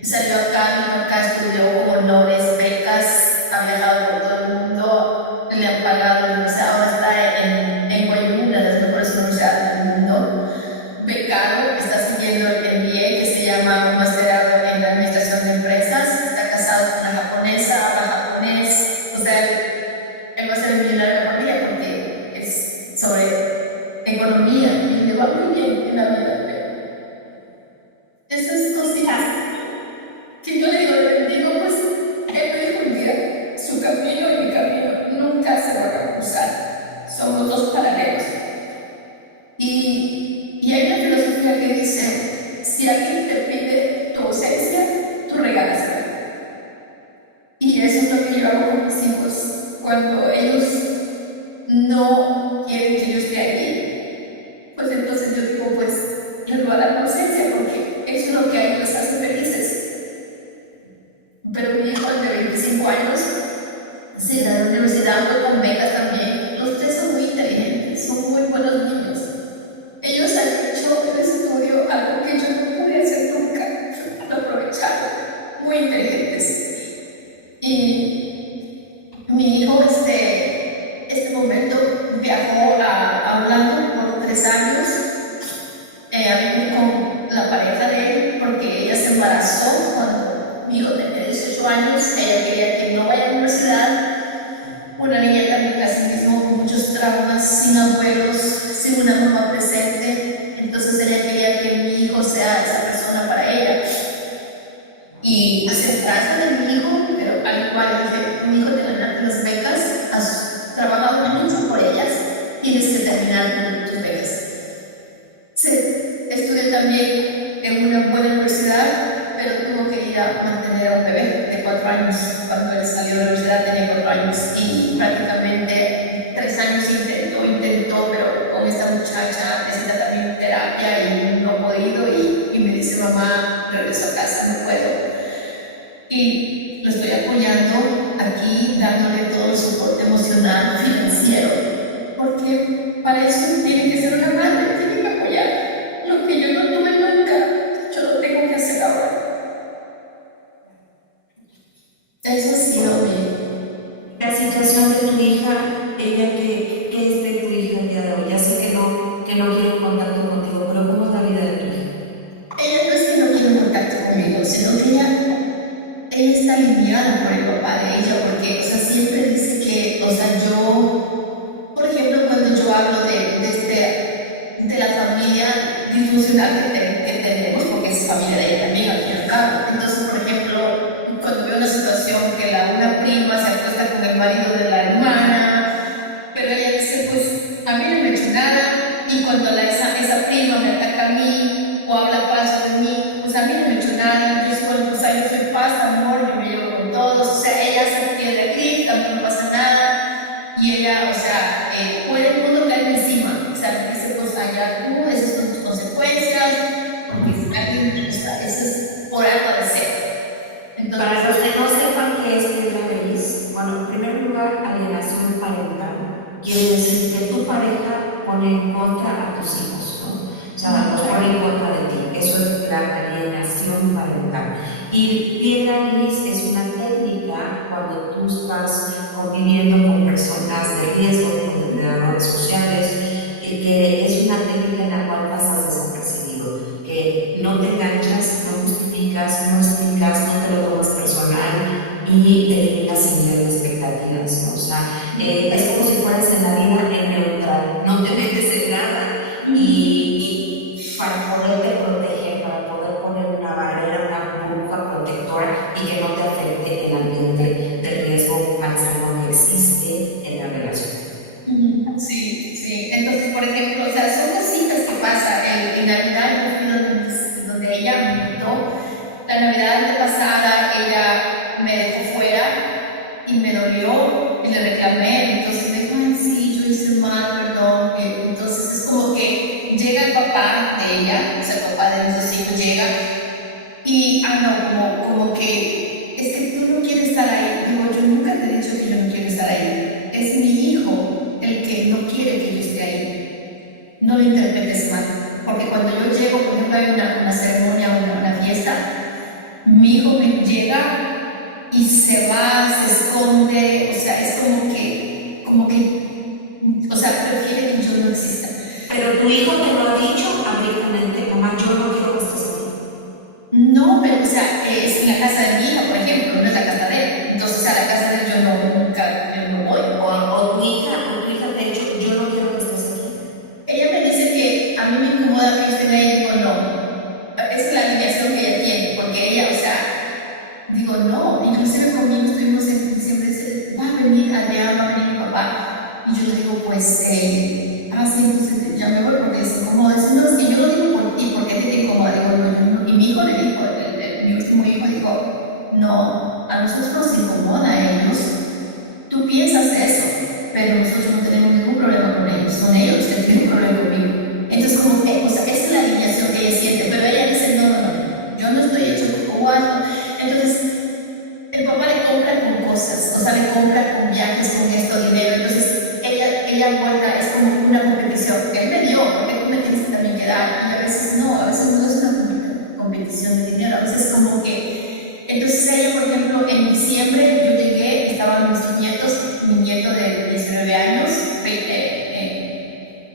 Salió acá, estudió con honores, becas, ha viajado por todo el mundo, le han pagado la universidad, ahora está en Guayú, una de las mejores universidades del mundo, becado, está siguiendo el MBA que se llama un masterado en administración de empresas, está casado con una japonesa, habla japonés, o sea, él va a ser el millonario de la familia porque es sobre economía y le va muy bien en la vida. Esas cositas que yo le digo, pues él me dijo un día, su camino y mi camino nunca se van a cruzar, somos dos paralelos. Y hay una filosofía que dice, si alguien te pide tu ausencia, tú regálasela. Y eso es lo que yo hago con mis hijos. Cuando ellos no quieren que yo esté aquí, pues entonces yo digo, pues les voy a dar la ausencia porque eso es lo que a ellos les hace felices. Pero mi hijo de 25 años se graduó de la universidad con becas también. Los 3 son muy inteligentes, son muy buenos niños. Ellos han hecho en el estudio algo que yo no pude hacer nunca, lo aprovecharon, muy inteligentes. Y mi hijo este momento viajó a Orlando por 3 años a vivir con la pareja de él porque ella se embarazó cuando mi hijo tenía 18 años, ella quería que no vaya a la universidad, una niña también casi mismo con muchos traumas, sin abuelos, sin una mamá presente, entonces ella quería que mi hijo sea esa persona para ella. Y aceptarse de mi hijo, pero al igual dije, mi hijo te gana las becas, has trabajado mucho por ellas, tienes que terminar tus becas. Estudié también en una buena universidad, pero tuvo que ir a mantener a un bebé de 4 años. Cuando él salió de la universidad tenía 4 años y prácticamente 3 años intentó, pero con esta muchacha necesita también terapia y no ha podido y me dice, mamá, regreso a casa, no puedo. Y lo estoy apoyando aquí, dándole todo el soporte emocional emocional, financiero, porque para eso tiene que ser una madre, tiene que apoyar. Lo que yo no tuve nunca, yo lo tengo que hacer ahora. Eso ha sido La situación de tu hija, ella que es de tu hija el día de hoy. Ya sé que no quiero contacto contigo, pero ¿cómo es la vida de tu hija? ella no es que no quiere contacto conmigo, sino que ella está lidiando por el papá de ella, porque, o sea, siempre dice que, o sea, yo, por ejemplo, cuando yo hablo de la familia disfuncional que tenemos, porque es familia de ella también, al fin y al cabo. Entonces, por ejemplo, cuando veo una situación que una prima se acuesta con el marido de la hermana, pero ella dice, pues, a mí no me ha hecho nada, y cuando esa prima me ataca a mí, o habla falso de mí, pues a mí no me ha hecho nada, yo soy, pues, yo soy paz, amor, yo me llevo con todos, o sea, ella se pierde aquí, también no pasa nada, y ella, o sea, puede el mundo caerme encima, o sea, dice, pues allá tú, esas son tus consecuencias, porque si alguien, o sea, eso es por algo de ser. Entonces, para los que no sepan qué es piedra gris, bueno, en primer lugar, alienación parental quiere decir que tu pareja pone en contra a tus hijos, ¿no? O sea, los pone en contra de ti. Eso es la alienación parental. Y piedra gris es una técnica cuando tú estás conviviendo con personas de riesgo, con depredadores sociales, que es una técnica en la cual pasas desapercibido, que no te enganchas, no justificas, no explicas, no te lo tomas personal y eliminas el nivel de expectativas, ¿no? O sea, es como si fueras en la vida en neutral, no te metes en nada y para poderte proteger, para poder poner una barrera, una burbuja protectora y que no te afecte el ambiente de riesgo máximo que existe en la relación. sí, sí. Entonces, por ejemplo, o sea, son cositas que pasan. En Navidad yo fui donde ella me invitó. La Navidad antepasada ella me dejó fuera y me dolió y le reclamé. Entonces me dijo, ay, sí, yo hice mal, perdón. Entonces es como que llega el papá de ella, o sea, el papá de nuestros hijos llega y, no, como que es que tú no quieres estar ahí. Digo, yo nunca te he dicho que yo no quiero estar ahí. Es mi hijo el que no quiere que yo esté ahí. No lo interpretes mal. Porque cuando yo llego, por ejemplo, hay una ceremonia, una fiesta, mi hijo me llega y se va, se esconde, o sea, es como que, o sea, prefiere que yo no exista. Pero tu hijo te lo ha dicho abiertamente, mamá, yo no quiero que estés aquí. No, pero, o sea, es en la casa de mi hijo, por ejemplo, no es la casa de él. Entonces, a la casa de él yo no voy. O tu hija te ha dicho, yo no quiero que estés aquí. Ella me dice que a mí me incomoda que yo esté ahí, digo, no. Es la alineación que ella tiene, porque ella, o sea, digo, no, inclusive conmigo estuvimos siempre dice, va a venir Adrián, va a venir mi papá. Y yo le digo, pues, sí, entonces ya me voy porque se incomoda. Dice, no, es que yo lo digo por ti, porque a ti te incomoda. Digo, no, yo no. Y mi hijo le dijo, mi último hijo dijo, no, a nosotros nos incomoda a ellos. Tú piensas eso, pero nosotros no tenemos ningún problema con ellos, son ellos los que tienen un problema conmigo. Entonces, como que, o sea, esa es la alineación que ella siente, pero ella dice, no, no, no, yo no estoy hecho por cubano. Entonces, el papá le compra con cosas, o sea, le compra con viajes, con esto, dinero. Entonces, ella vuelta, es como una competición. Él me dio, porque tú me tienes que también que dar. Y a veces no es una competición de dinero, a veces como que. Entonces, ella, por ejemplo, en diciembre yo llegué, estaban mis nietos, mi nieto de 19 años,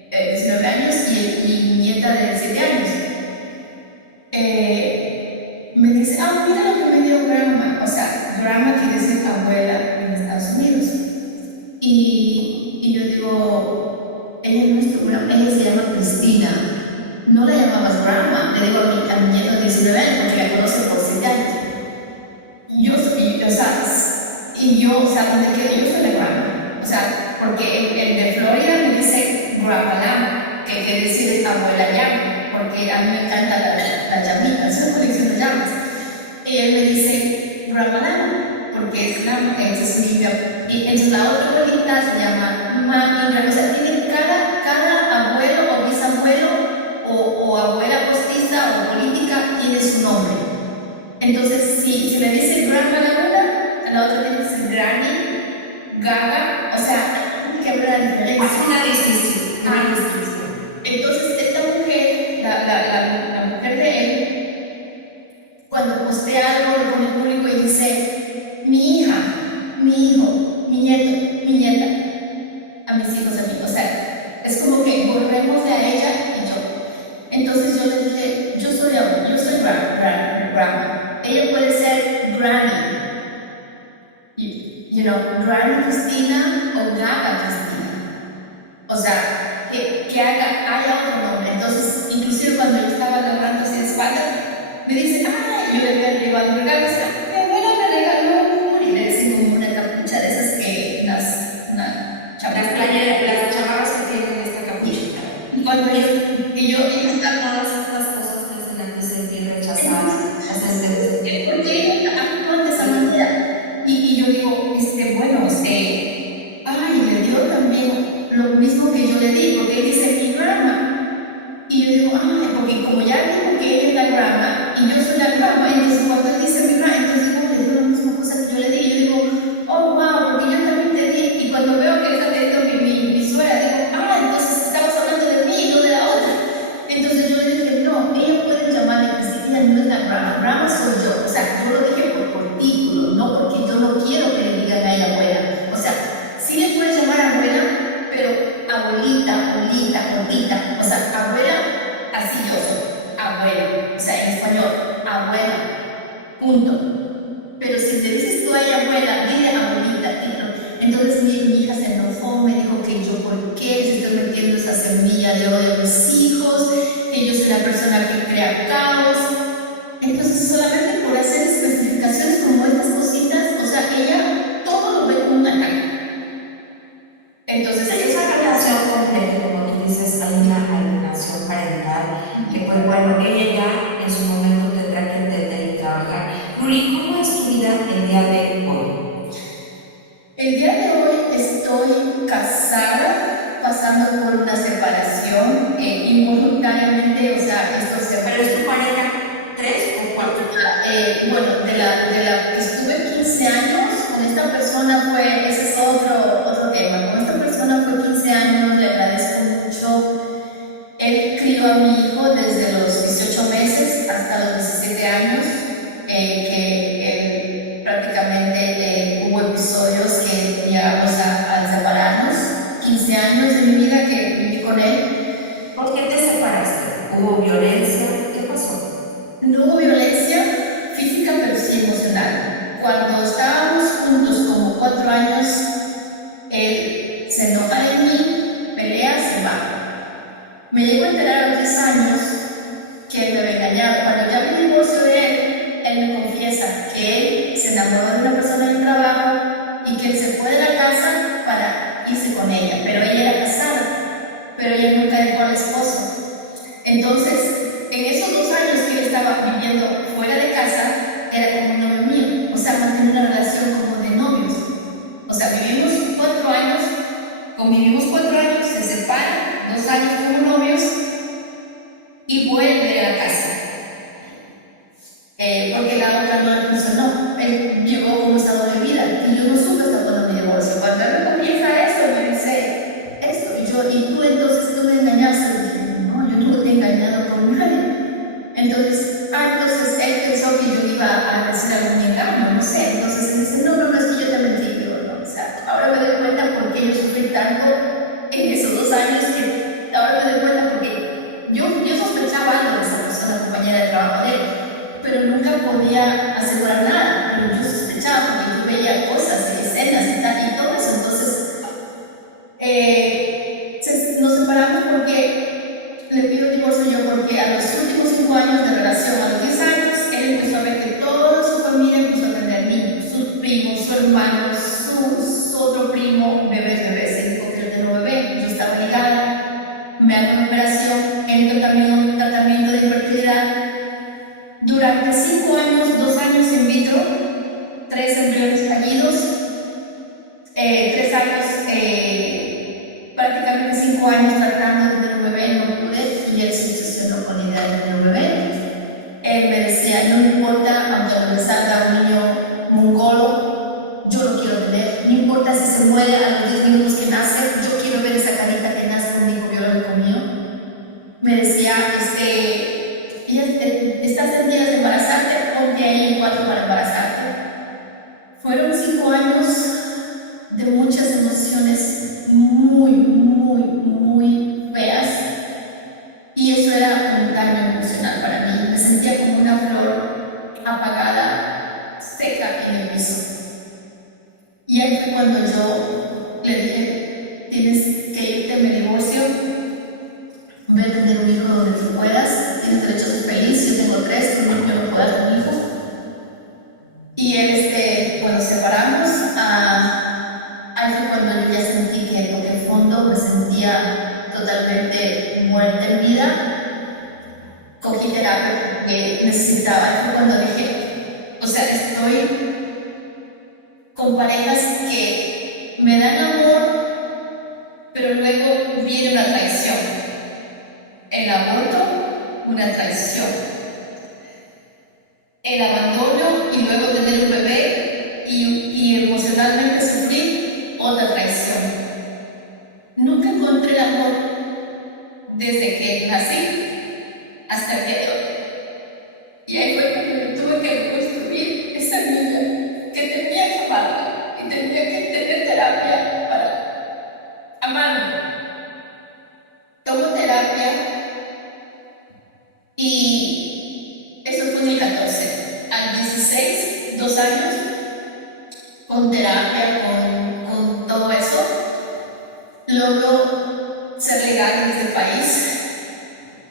19 años y mi nieta de 7 años. Me dice, mira lo que me dio grandma. O sea, grandma quiere decir abuela en Estados Unidos. Y yo digo, ella no es tu grandma, ella se llama Cristina. No la llamabas grandma, le digo a mi nieto de 19 años, porque la conoce por 7 años. O sea, donde quedo, yo soy la grandma. O sea, porque el de Florida me dice grandma, que quiere decir abuela llama, porque a mí me encanta la llamita, es una colección de llamas. Y él me dice grandma, porque es grandma, entonces y entonces la otra abuelita se llama mami, o sea, tiene cada abuelo o bisabuelo o abuela postiza o política tiene su nombre. Entonces, si le dice grandma a la otra tiene que ser granny, gaga, o sea, diferencia. Hace una distinción. Una distinción. Entonces, esta mujer, la mujer de él, cuando postea algo lo pone público y dice, mi hija, mi hijo, mi nieto, mi nieta, a mis hijos, a mí. O sea, es como que volvemos a ella y yo. Entonces yo le dije, yo soy grandma. Ella puede ser granny, you know, Granny Cristina o Gaga Cristina. O sea, que haya otro nombre. Entonces, inclusive cuando yo estaba agarrando así de espalda, me dice, ay, yo le digo a mi regalo, mi abuela me regaló, y le decimos una capucha de esas que Las playeras, las chamarras que tienen esta capuchita. y cuando yo estaba Todas estas cosas que se han de sentir rechazadas, porque ella actúa de esa manera. Y yo digo, bueno, ay, le dio también lo mismo que yo le di, porque él dice mi grandma. Y yo digo, ay, porque como ya dijo que ella es la grandma y yo soy la grandma, entonces cuando él dice mi grandma, entonces digo, le dio la misma cosa que yo le di. Y yo digo, oh, wow, porque yo también te di. Y cuando veo que él está teniendo mi suegra, digo, ah, entonces estamos hablando de mí y no de la otra. Entonces yo le dije, no, ella puede llamarle Cristina, no es la grandma, grandma soy yo. O sea, yo lo dije por título, no porque yo no quiero que le digan a ella abuela. O sea, sí le puedes llamar abuela, pero abuelita, gordita. O sea, abuela, así yo soy, abuela. O sea, en español, abuela, punto. Pero si le dices tú a ella abuela, dile abuelita, tío. Entonces mi hija se enojó, me dijo que yo por qué se estoy metiendo esa semilla de odio a mis hijos, que yo soy la persona que crea caos. Entonces solamente por hacer especificaciones como estas cositas, o sea, ella todo lo ve como un ataque. Entonces esa relación completa, como tú dices, hay una alienación parental, que pues bueno, ella ya en su momento tendrá que entender y trabajar. Ruri, ¿cómo es tu vida el día de hoy? El día de hoy estoy casada, pasando por una separación involuntariamente, o sea, esto se... ¿Pero es tu pareja 3 o 4? Bueno, de la que estuve 15 años, con esta persona fue, ese es otro tema, con esta persona fue 15 años, le agradezco mucho. Él crió a mi hijo desde los 18 meses hasta los 17 años, que él prácticamente hubo episodios que llegamos a separarnos. 15 años de mi vida que viví con él. ¿Por qué te separaste? ¿Hubo violencia? ¿Qué pasó? No hubo violencia física, pero sí emocional. Cuando estábamos juntos como 4 años, él se enoja de mí, pelea, se va. Me llego a enterar a los 10 años que me había engañado. Cuando ya vi el divorcio de él me confiesa que él se enamoró de una persona en el trabajo y que él se fue de la casa para irse con ella, pero ella era casada, pero ella nunca dejó al esposo. Entonces, en esos 2 años que él estaba viviendo fuera de casa, era como un novio mío, o sea, mantener una relación como de novios. O sea, vivimos 4 años, convivimos 4 años, se separan, 2 años como novios y vuelve a la casa. Porque la otra no le funcionó. Él llegó como estado de vida y yo no supe hasta cuando me divorcio. Cuando él me confiesa eso, me dice esto. Y tú entonces tú me engañaste. Y dije, no, yo no te he engañado con nadie. Entonces él pensó que yo iba a hacer algún engaño, no sé. Entonces él dice, no, es que yo te mentí. Digo, no, o sea, ahora me doy cuenta por qué yo sufrí tanto en esos 2 años que ahora me doy cuenta porque yo sospechaba algo de esa persona, compañera de trabajo de él, pero nunca podía asegurar nada, pero yo sospechaba porque yo veía cosas, escenas y tal, y todo eso. Entonces, nos separamos porque le pido divorcio yo, porque a los últimos 5 años de relación, a los 10 años, él empezó a ver que toda su familia empezó a tener niños, sus primos, su hermano, su otro primo, bebés, se dijo que él tenía un bebé, yo estaba ligada, me hago una operación, entro también en un tratamiento de infertilidad. Durante 5 años, 2 años in vitro, 3 embriones fallidos, 3 años, prácticamente 5 años tratando de tener un bebé, no pude, y él se obsesionó con la idea de tener un bebé. Él me decía, no importa, aunque me salga un niño mongolo, yo lo quiero tener, no importa si se muere a los 10 minutos que nace, yo quiero tienes que irte, me divorcio, voy a tener un hijo donde tú puedas, tienes derecho a ser feliz, yo tengo 3, tú no puedas tener un hijo. Y él, bueno, separamos. Ahí fue cuando yo ya sentí que en el fondo me sentía totalmente muerta en vida. Cogí terapia porque necesitaba. Ahí fue cuando dije, o sea, estoy con parejas que me dan amor, pero luego viene una traición. El aborto, una traición. El abandono y luego tener un bebé y emocionalmente sufrir, otra traición. Nunca encontré el amor desde que nací hasta el día de hoy. Y ahí fue cuando tuve que construir esa niña que tenía que amarla y tenía que tener terapia para amarme. Tomo terapia y eso fue en el 14. Al 16, 2 años, con terapia, con todo eso, logro ser legal en este país.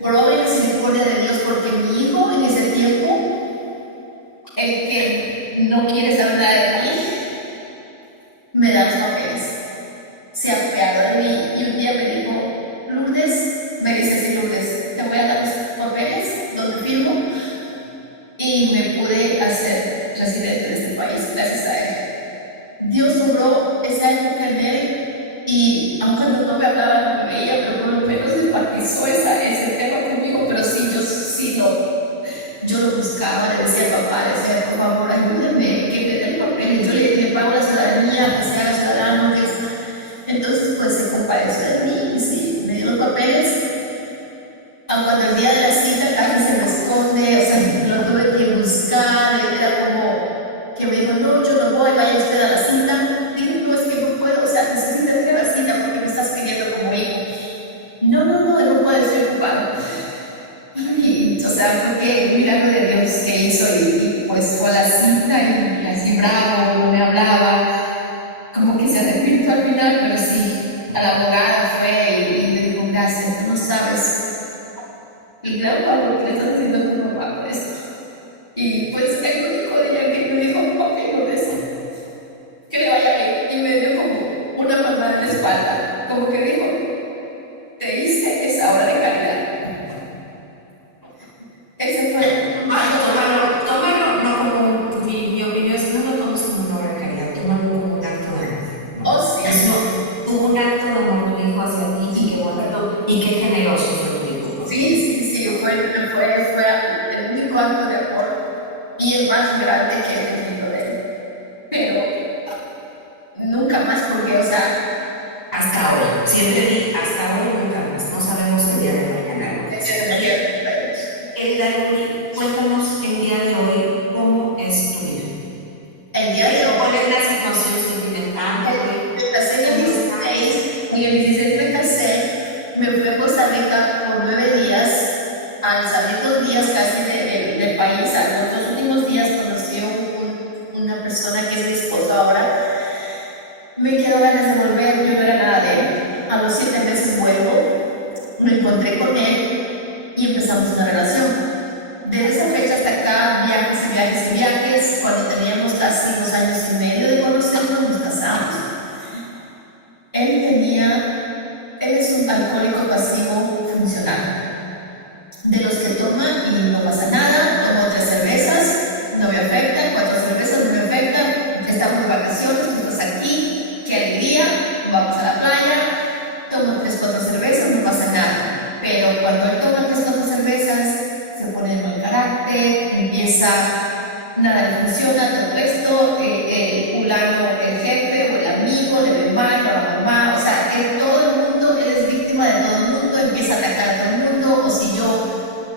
Por obra y misericordia de Dios, porque mi hijo en ese tiempo, el que no quiere saber nada de mí, me da los papeles. Se apiadó de mí y un día me dijo, Lourdes, me dice así, Lourdes, te voy a dar los papeles donde firmo, y me pude hacer residente de este país gracias a él. Dios obró esa época en él y aunque no me hablaba, no me veía, pero por lo menos empatizó ese tema conmigo, pero sí, yo lo buscaba, le decía a papá, le decía, por favor, ayúdame, que me dé el papel, yo le pago la ciudadanía, que se haga ciudadano, entonces pues se compadeció de mí y sí, me dio los papeles. Aunque cuando el día de la cita casi se me esconde, o sea, lo tuve que buscar, era como que me dijo, no, yo no voy, vaya usted a la cita. Dije, no, es que no puedo, o sea, necesitas ir a la cita porque me estás pidiendo como hijo. No, no puedo, estoy ocupado. Y, o sea, fue que un milagro de Dios que hizo y pues fue a la cita y así bravo, no me hablaba, como que se arrepintió al final, pero sí, a la abogada fue y le dijo, gracias, tú no sabes el gran favor que le estás haciendo a tu mamá por esto. Y pues el único día que me dijo, ok, por eso, que le vaya bien. Y me dio como una palmada en la espalda, como que dijo, te hice esa obra de caridad. Ese fue. Tómalo, no como mi opinión es, no lo tomes como una obra de caridad, tómalo como un acto de amor. Oh, sí. Eso, un acto de amor tu hijo hacia ti y qué bonito y qué generoso fue tu hijo. Sí, fue el único acto de amor y el más grande que he tenido de él. Pero nunca más porque, o sea, hasta hoy, siempre di hasta hoy nunca más, no sabemos el día de mañana. Cuéntanos el día de hoy cómo es tu vida. El día de hoy, ¿cuál es la situación sentimental? Me casé en el 16, y el 16 me casé, me fui a Costa Rica por 9 días, al salir 2 días casi del país, a los 2 últimos días conocí a una persona que es mi esposo ahora. Me quedó ganas de volver, yo no era nada de él. A los 7 meses vuelvo, me encontré con él y empezamos una relación. De esa fecha hasta acá, viajes. Cuando teníamos casi 2 años y medio de conocernos, nos casamos. Él es un alcohólico pasivo funcional. De los que toman y no pasa nada, tomo 3 cervezas, no me afectan, 4 cervezas no me afectan, estamos de vacaciones, tú estás aquí, qué alegría, vamos a la playa, tomo 3, 4 cervezas, no pasa nada. Pero cuando él toma 3, 4 cervezas, se pone de mal carácter, empieza, nada le funciona, todo esto, el fulano, el jefe o el amigo le ve mal, o la mamá, o sea, todo el mundo, él es víctima de todo el mundo, empieza a atacar a todo el mundo, o si yo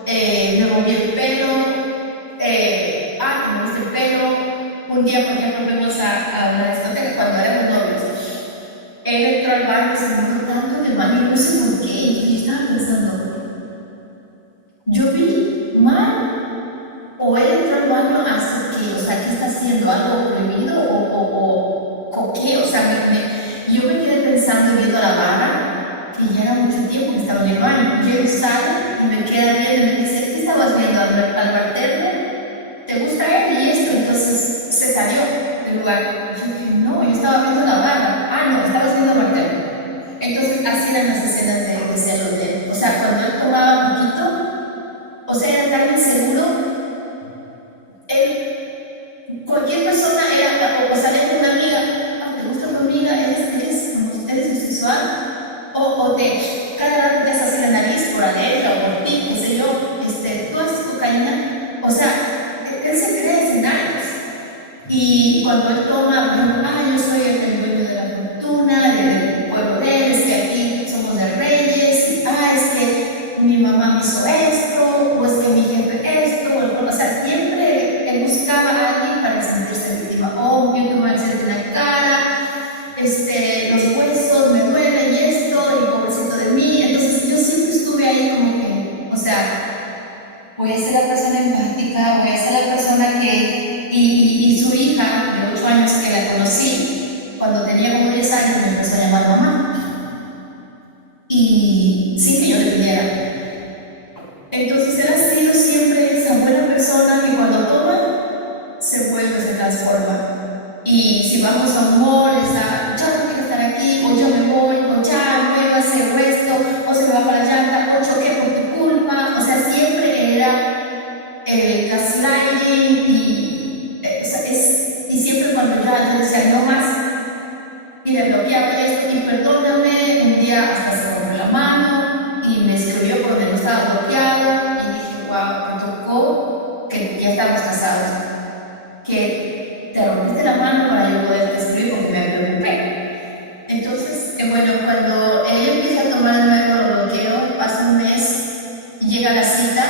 me moví el pelo, que me gusta el pelo. Un día, por ejemplo, fuimos a una discoteca cuando éramos novios. Él entró al baño y se mojó tanto en el baño, no sé por qué, y yo estaba pensando, yo vi mal, o él entró al baño hasta que, o sea, ¿qué está haciendo? ¿Algo prohibido o qué? O sea, yo me quedé pensando viendo la barra, que ya era mucho tiempo que estaba en el baño. Y él sale y me queda viendo y me dice, ¿qué estabas viendo al bartender? ¿Te gusta él y esto? Entonces se salió del lugar. Yo dije, no, yo estaba viendo la barra. Ah, no, estabas viendo al bartender. Entonces así eran las escenas de celos de él. O sea, cuando él tomaba un poquito, o sea, era tan inseguro, él, cualquier persona era, o salía con una amiga, ah, ¿te gusta tu amiga? ¿Eres bisexual? Cada rato te haces así la nariz por alergia o por ti, qué sé yo, tú haces cocaína. O sea, él se crea escenarios. Y cuando él toma, yo soy el dueño de la fortuna, del pueblo de él, es que aquí somos de reyes, y, es que mi mamá me hizo esto, o es que mi jefe esto, o sea, siempre él buscaba a alguien para sentirse víctima. Oh, vi que me va a hacer en la cara, los huesos me duelen y esto, y pobrecito de mí. Entonces yo siempre estuve ahí como que, o sea, voy a ser la persona empática, voy a ser la persona que... Y su hija, de 8 años que la conocí, cuando tenía como 10 años me empezó a llamar mamá. Y sin que yo le pidiera. Entonces él ha sido siempre esa buena persona que cuando toma, se vuelve, se transforma. Y si vamos a un mall, ya no quiero estar aquí, o yo me voy, o ya muévase, o esto, o se me va para la llanta, o choqué por tu culpa. O sea, siempre era el gaslighting y siempre cuando yo decía no más, y le bloqueaba y esto, y perdóname, un día hasta se rompió la mano y me escribió por donde no estaba bloqueado y dije, wow, me tocó que ya estamos casados, que te rompiste la mano para yo poder escribir porque me preocupé. Entonces, bueno, cuando ella empieza a tomar el nuevo, lo bloqueo, pasa un mes y llega la cita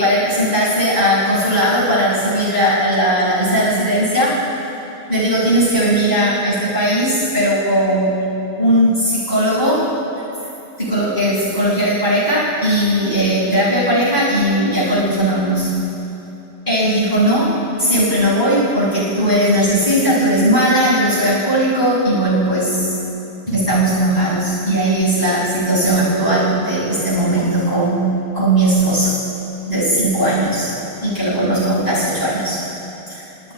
para presentarse al consulado para recibir la visa de residencia. Le digo, tienes que venir a este país, pero con un psicólogo, psicología de pareja y terapia de pareja y alcohólicos anónimos. Él dijo, no, siempre no voy porque tú eres narcisista, tú eres mala, yo soy alcohólico y bueno, pues estamos enojados. Y ahí es la situación actual de este momento con mi esposo de 5 años y que lo conozco casi 8 años.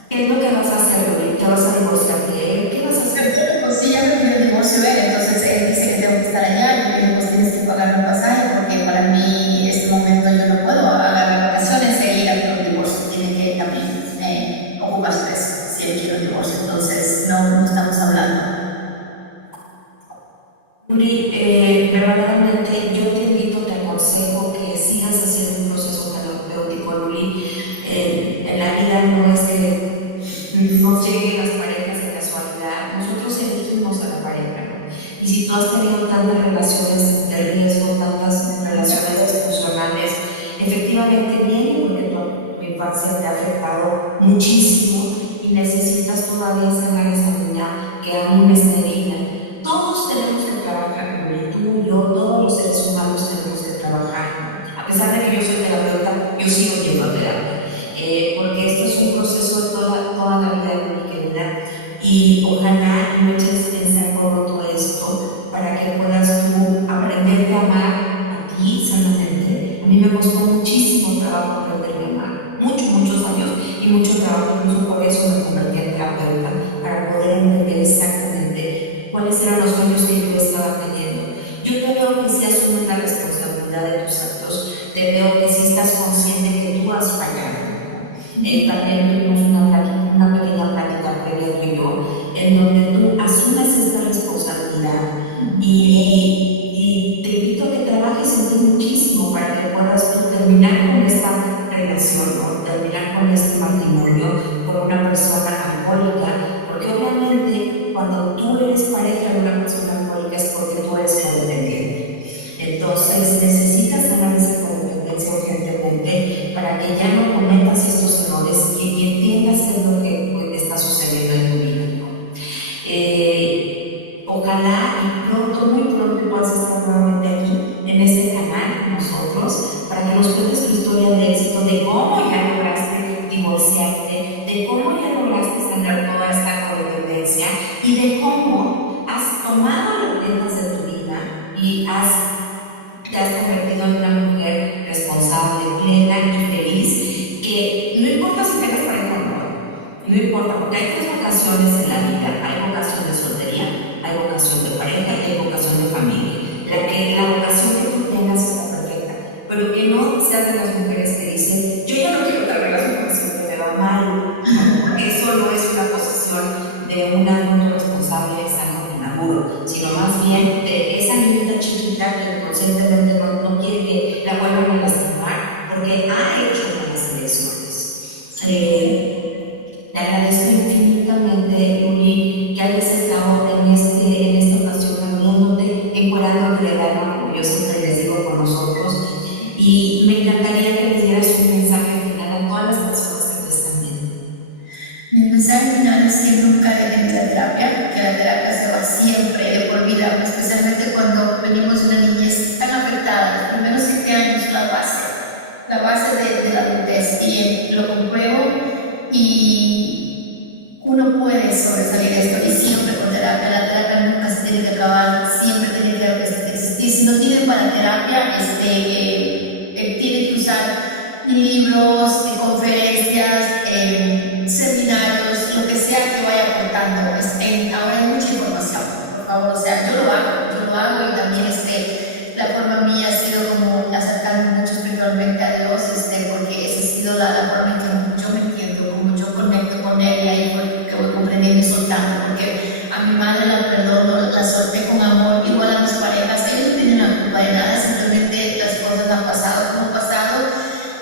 ¿Qué es lo que vas a hacer, Luli? ¿Te vas a divorciar de él? ¿Qué vas a hacer? Pues sí, ya me pidió el divorcio él, entonces él dice que tengo que estar allá. Y yo le digo, pues tienes que pagar un pasaje porque para mí este momento yo no puedo agarrar vacaciones e ir a por un divorcio. Tiene que también ocupar su peso si él quiere un divorcio. Entonces no estamos hablando. Luli, verdaderamente yo te invito, te aconsejo que sigas haciendo un proceso terapéutico, Luli. En la vida no es que nos lleguen las parejas de casualidad, nosotros elegimos a la pareja, ¿no? Y si tú has tenido tantas relaciones de riesgo, tantas relaciones disfuncionales, efectivamente viene porque tu infancia te ha afectado muchísimo y necesitas todavía sanar esa niña que aún está herida. Todos tenemos que trabajar, tú, yo, todos los seres humanos tenemos que trabajar. A pesar de que yo soy terapeuta, yo sigo yendo a terapia. Porque esto es un proceso de toda la vida de mi querida, y ojalá no eches en saco roto esto para que puedas tú aprenderte a amar a ti sanamente. A mí me costó muchísimo trabajo aprenderme a amar, muchos años y mucho trabajo, incluso por eso me convertí en terapeuta, para poder entender exactamente cuáles eran los sueños que yo estaba teniendo. Yo te veo que si asumes la responsabilidad de tus actos, te veo que si estás consciente que tú has fallado. También tuvimos una pequeña plática previa tú y yo, en donde tú asumes esta responsabilidad y te invito a que trabajes en ti muchísimo para que puedas tú terminar con esta relación, ¿no? Terminar con este matrimonio con una persona alcohólica, porque obviamente cuando tú eres pareja de una persona alcohólica es porque tú eres codependiente. Entonces necesitas sanar esa codependencia urgentemente para que ya no cometas estos errores y entiendas qué es lo que está sucediendo en tu vida, ¿no? Ojalá y pronto, muy pronto puedas estar nuevamente aquí en este canal con nosotros para que nos cuentes tu historia de éxito, de cómo ya lograste divorciarte, de cómo ya lograste sanar toda esta codependencia y de cómo has tomado las riendas de tu vida y te has convertido en una mujer responsable, plena y feliz, que no importa si tengas pareja o no importa, porque hay tres vocaciones en la vida: hay vocación de soltería, hay vocación de pareja y hay vocación de familia. La vocación que tú tengas está perfecta, pero que no seas de las mujeres que dicen: yo ya no quiero otra relación porque siempre me va mal, porque eso no es una posición de un adulto responsable sano y maduro, sino más bien de esa niñita chiquita que inconscientemente no quiere que la vuelvan a lastimar porque ha hecho malas elecciones. Le agradezco infinitamente, Luli, que hayas estado en esta ocasión hablándote, encuadrándote de algo como yo siempre les digo con nosotros, y me encantaría que les dieras un mensaje final a todas las personas que te están viendo. Mi mensaje final es que nunca dejen de la terapia, que la terapia se va siempre de por vida, especialmente cuando venimos de una niñez tan afectada. Los primeros 7 años, la base de la adultez, y lo compruebo, y uno puede sobresalir de esto, y siempre con terapia. La terapia nunca se tiene que acabar, siempre tiene que existir. Si no tienen para terapia, tiene que usar libros, conferencias, seminarios, lo que sea que vaya aportando. Ahora hay mucha información, por favor, o sea, yo lo hago, y también la forma mía ha sido como acercarme mucho espiritualmente a Dios, porque esa ha sido la forma en que yo me entiendo, como yo conecto con Él, y ahí fue que voy comprendiendo y soltando, porque a mi madre la perdono, la solté con amor, igual a mis parejas. Ellos no tienen la culpa de nada, simplemente las cosas han pasado como han pasado.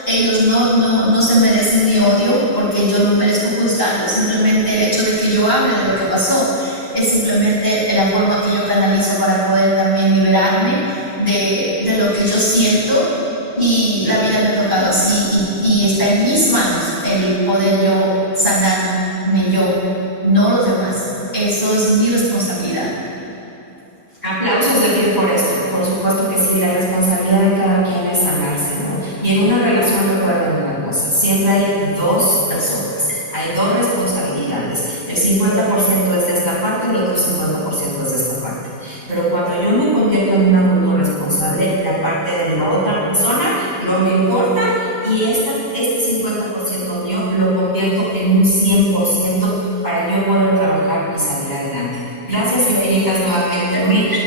Ellos no se merecen mi odio, porque yo no merezco juzgarlos. Simplemente el hecho de que yo hable de lo que pasó es simplemente la forma que yo canalizo para poder también liberarme de lo que yo siento, y la vida me ha tocado así, y está en mis manos el poder yo sanarme yo, no los demás. Eso es mi responsabilidad. Aplausos de pie por esto. Por supuesto que sí, la responsabilidad de cada quien es sanarse, ¿no? Y en una relación, recuerden una cosa: siempre hay dos personas, hay dos responsabilidades. El 50% es de esta parte, el otro 50% es de esta parte. Pero cuando yo me convierto en un adulto responsable, la parte de la otra persona no me importa, y este 50% mío lo convierto en un 100% para yo poder trabajar y salir adelante. Gracias infinitas nuevamente, Luis.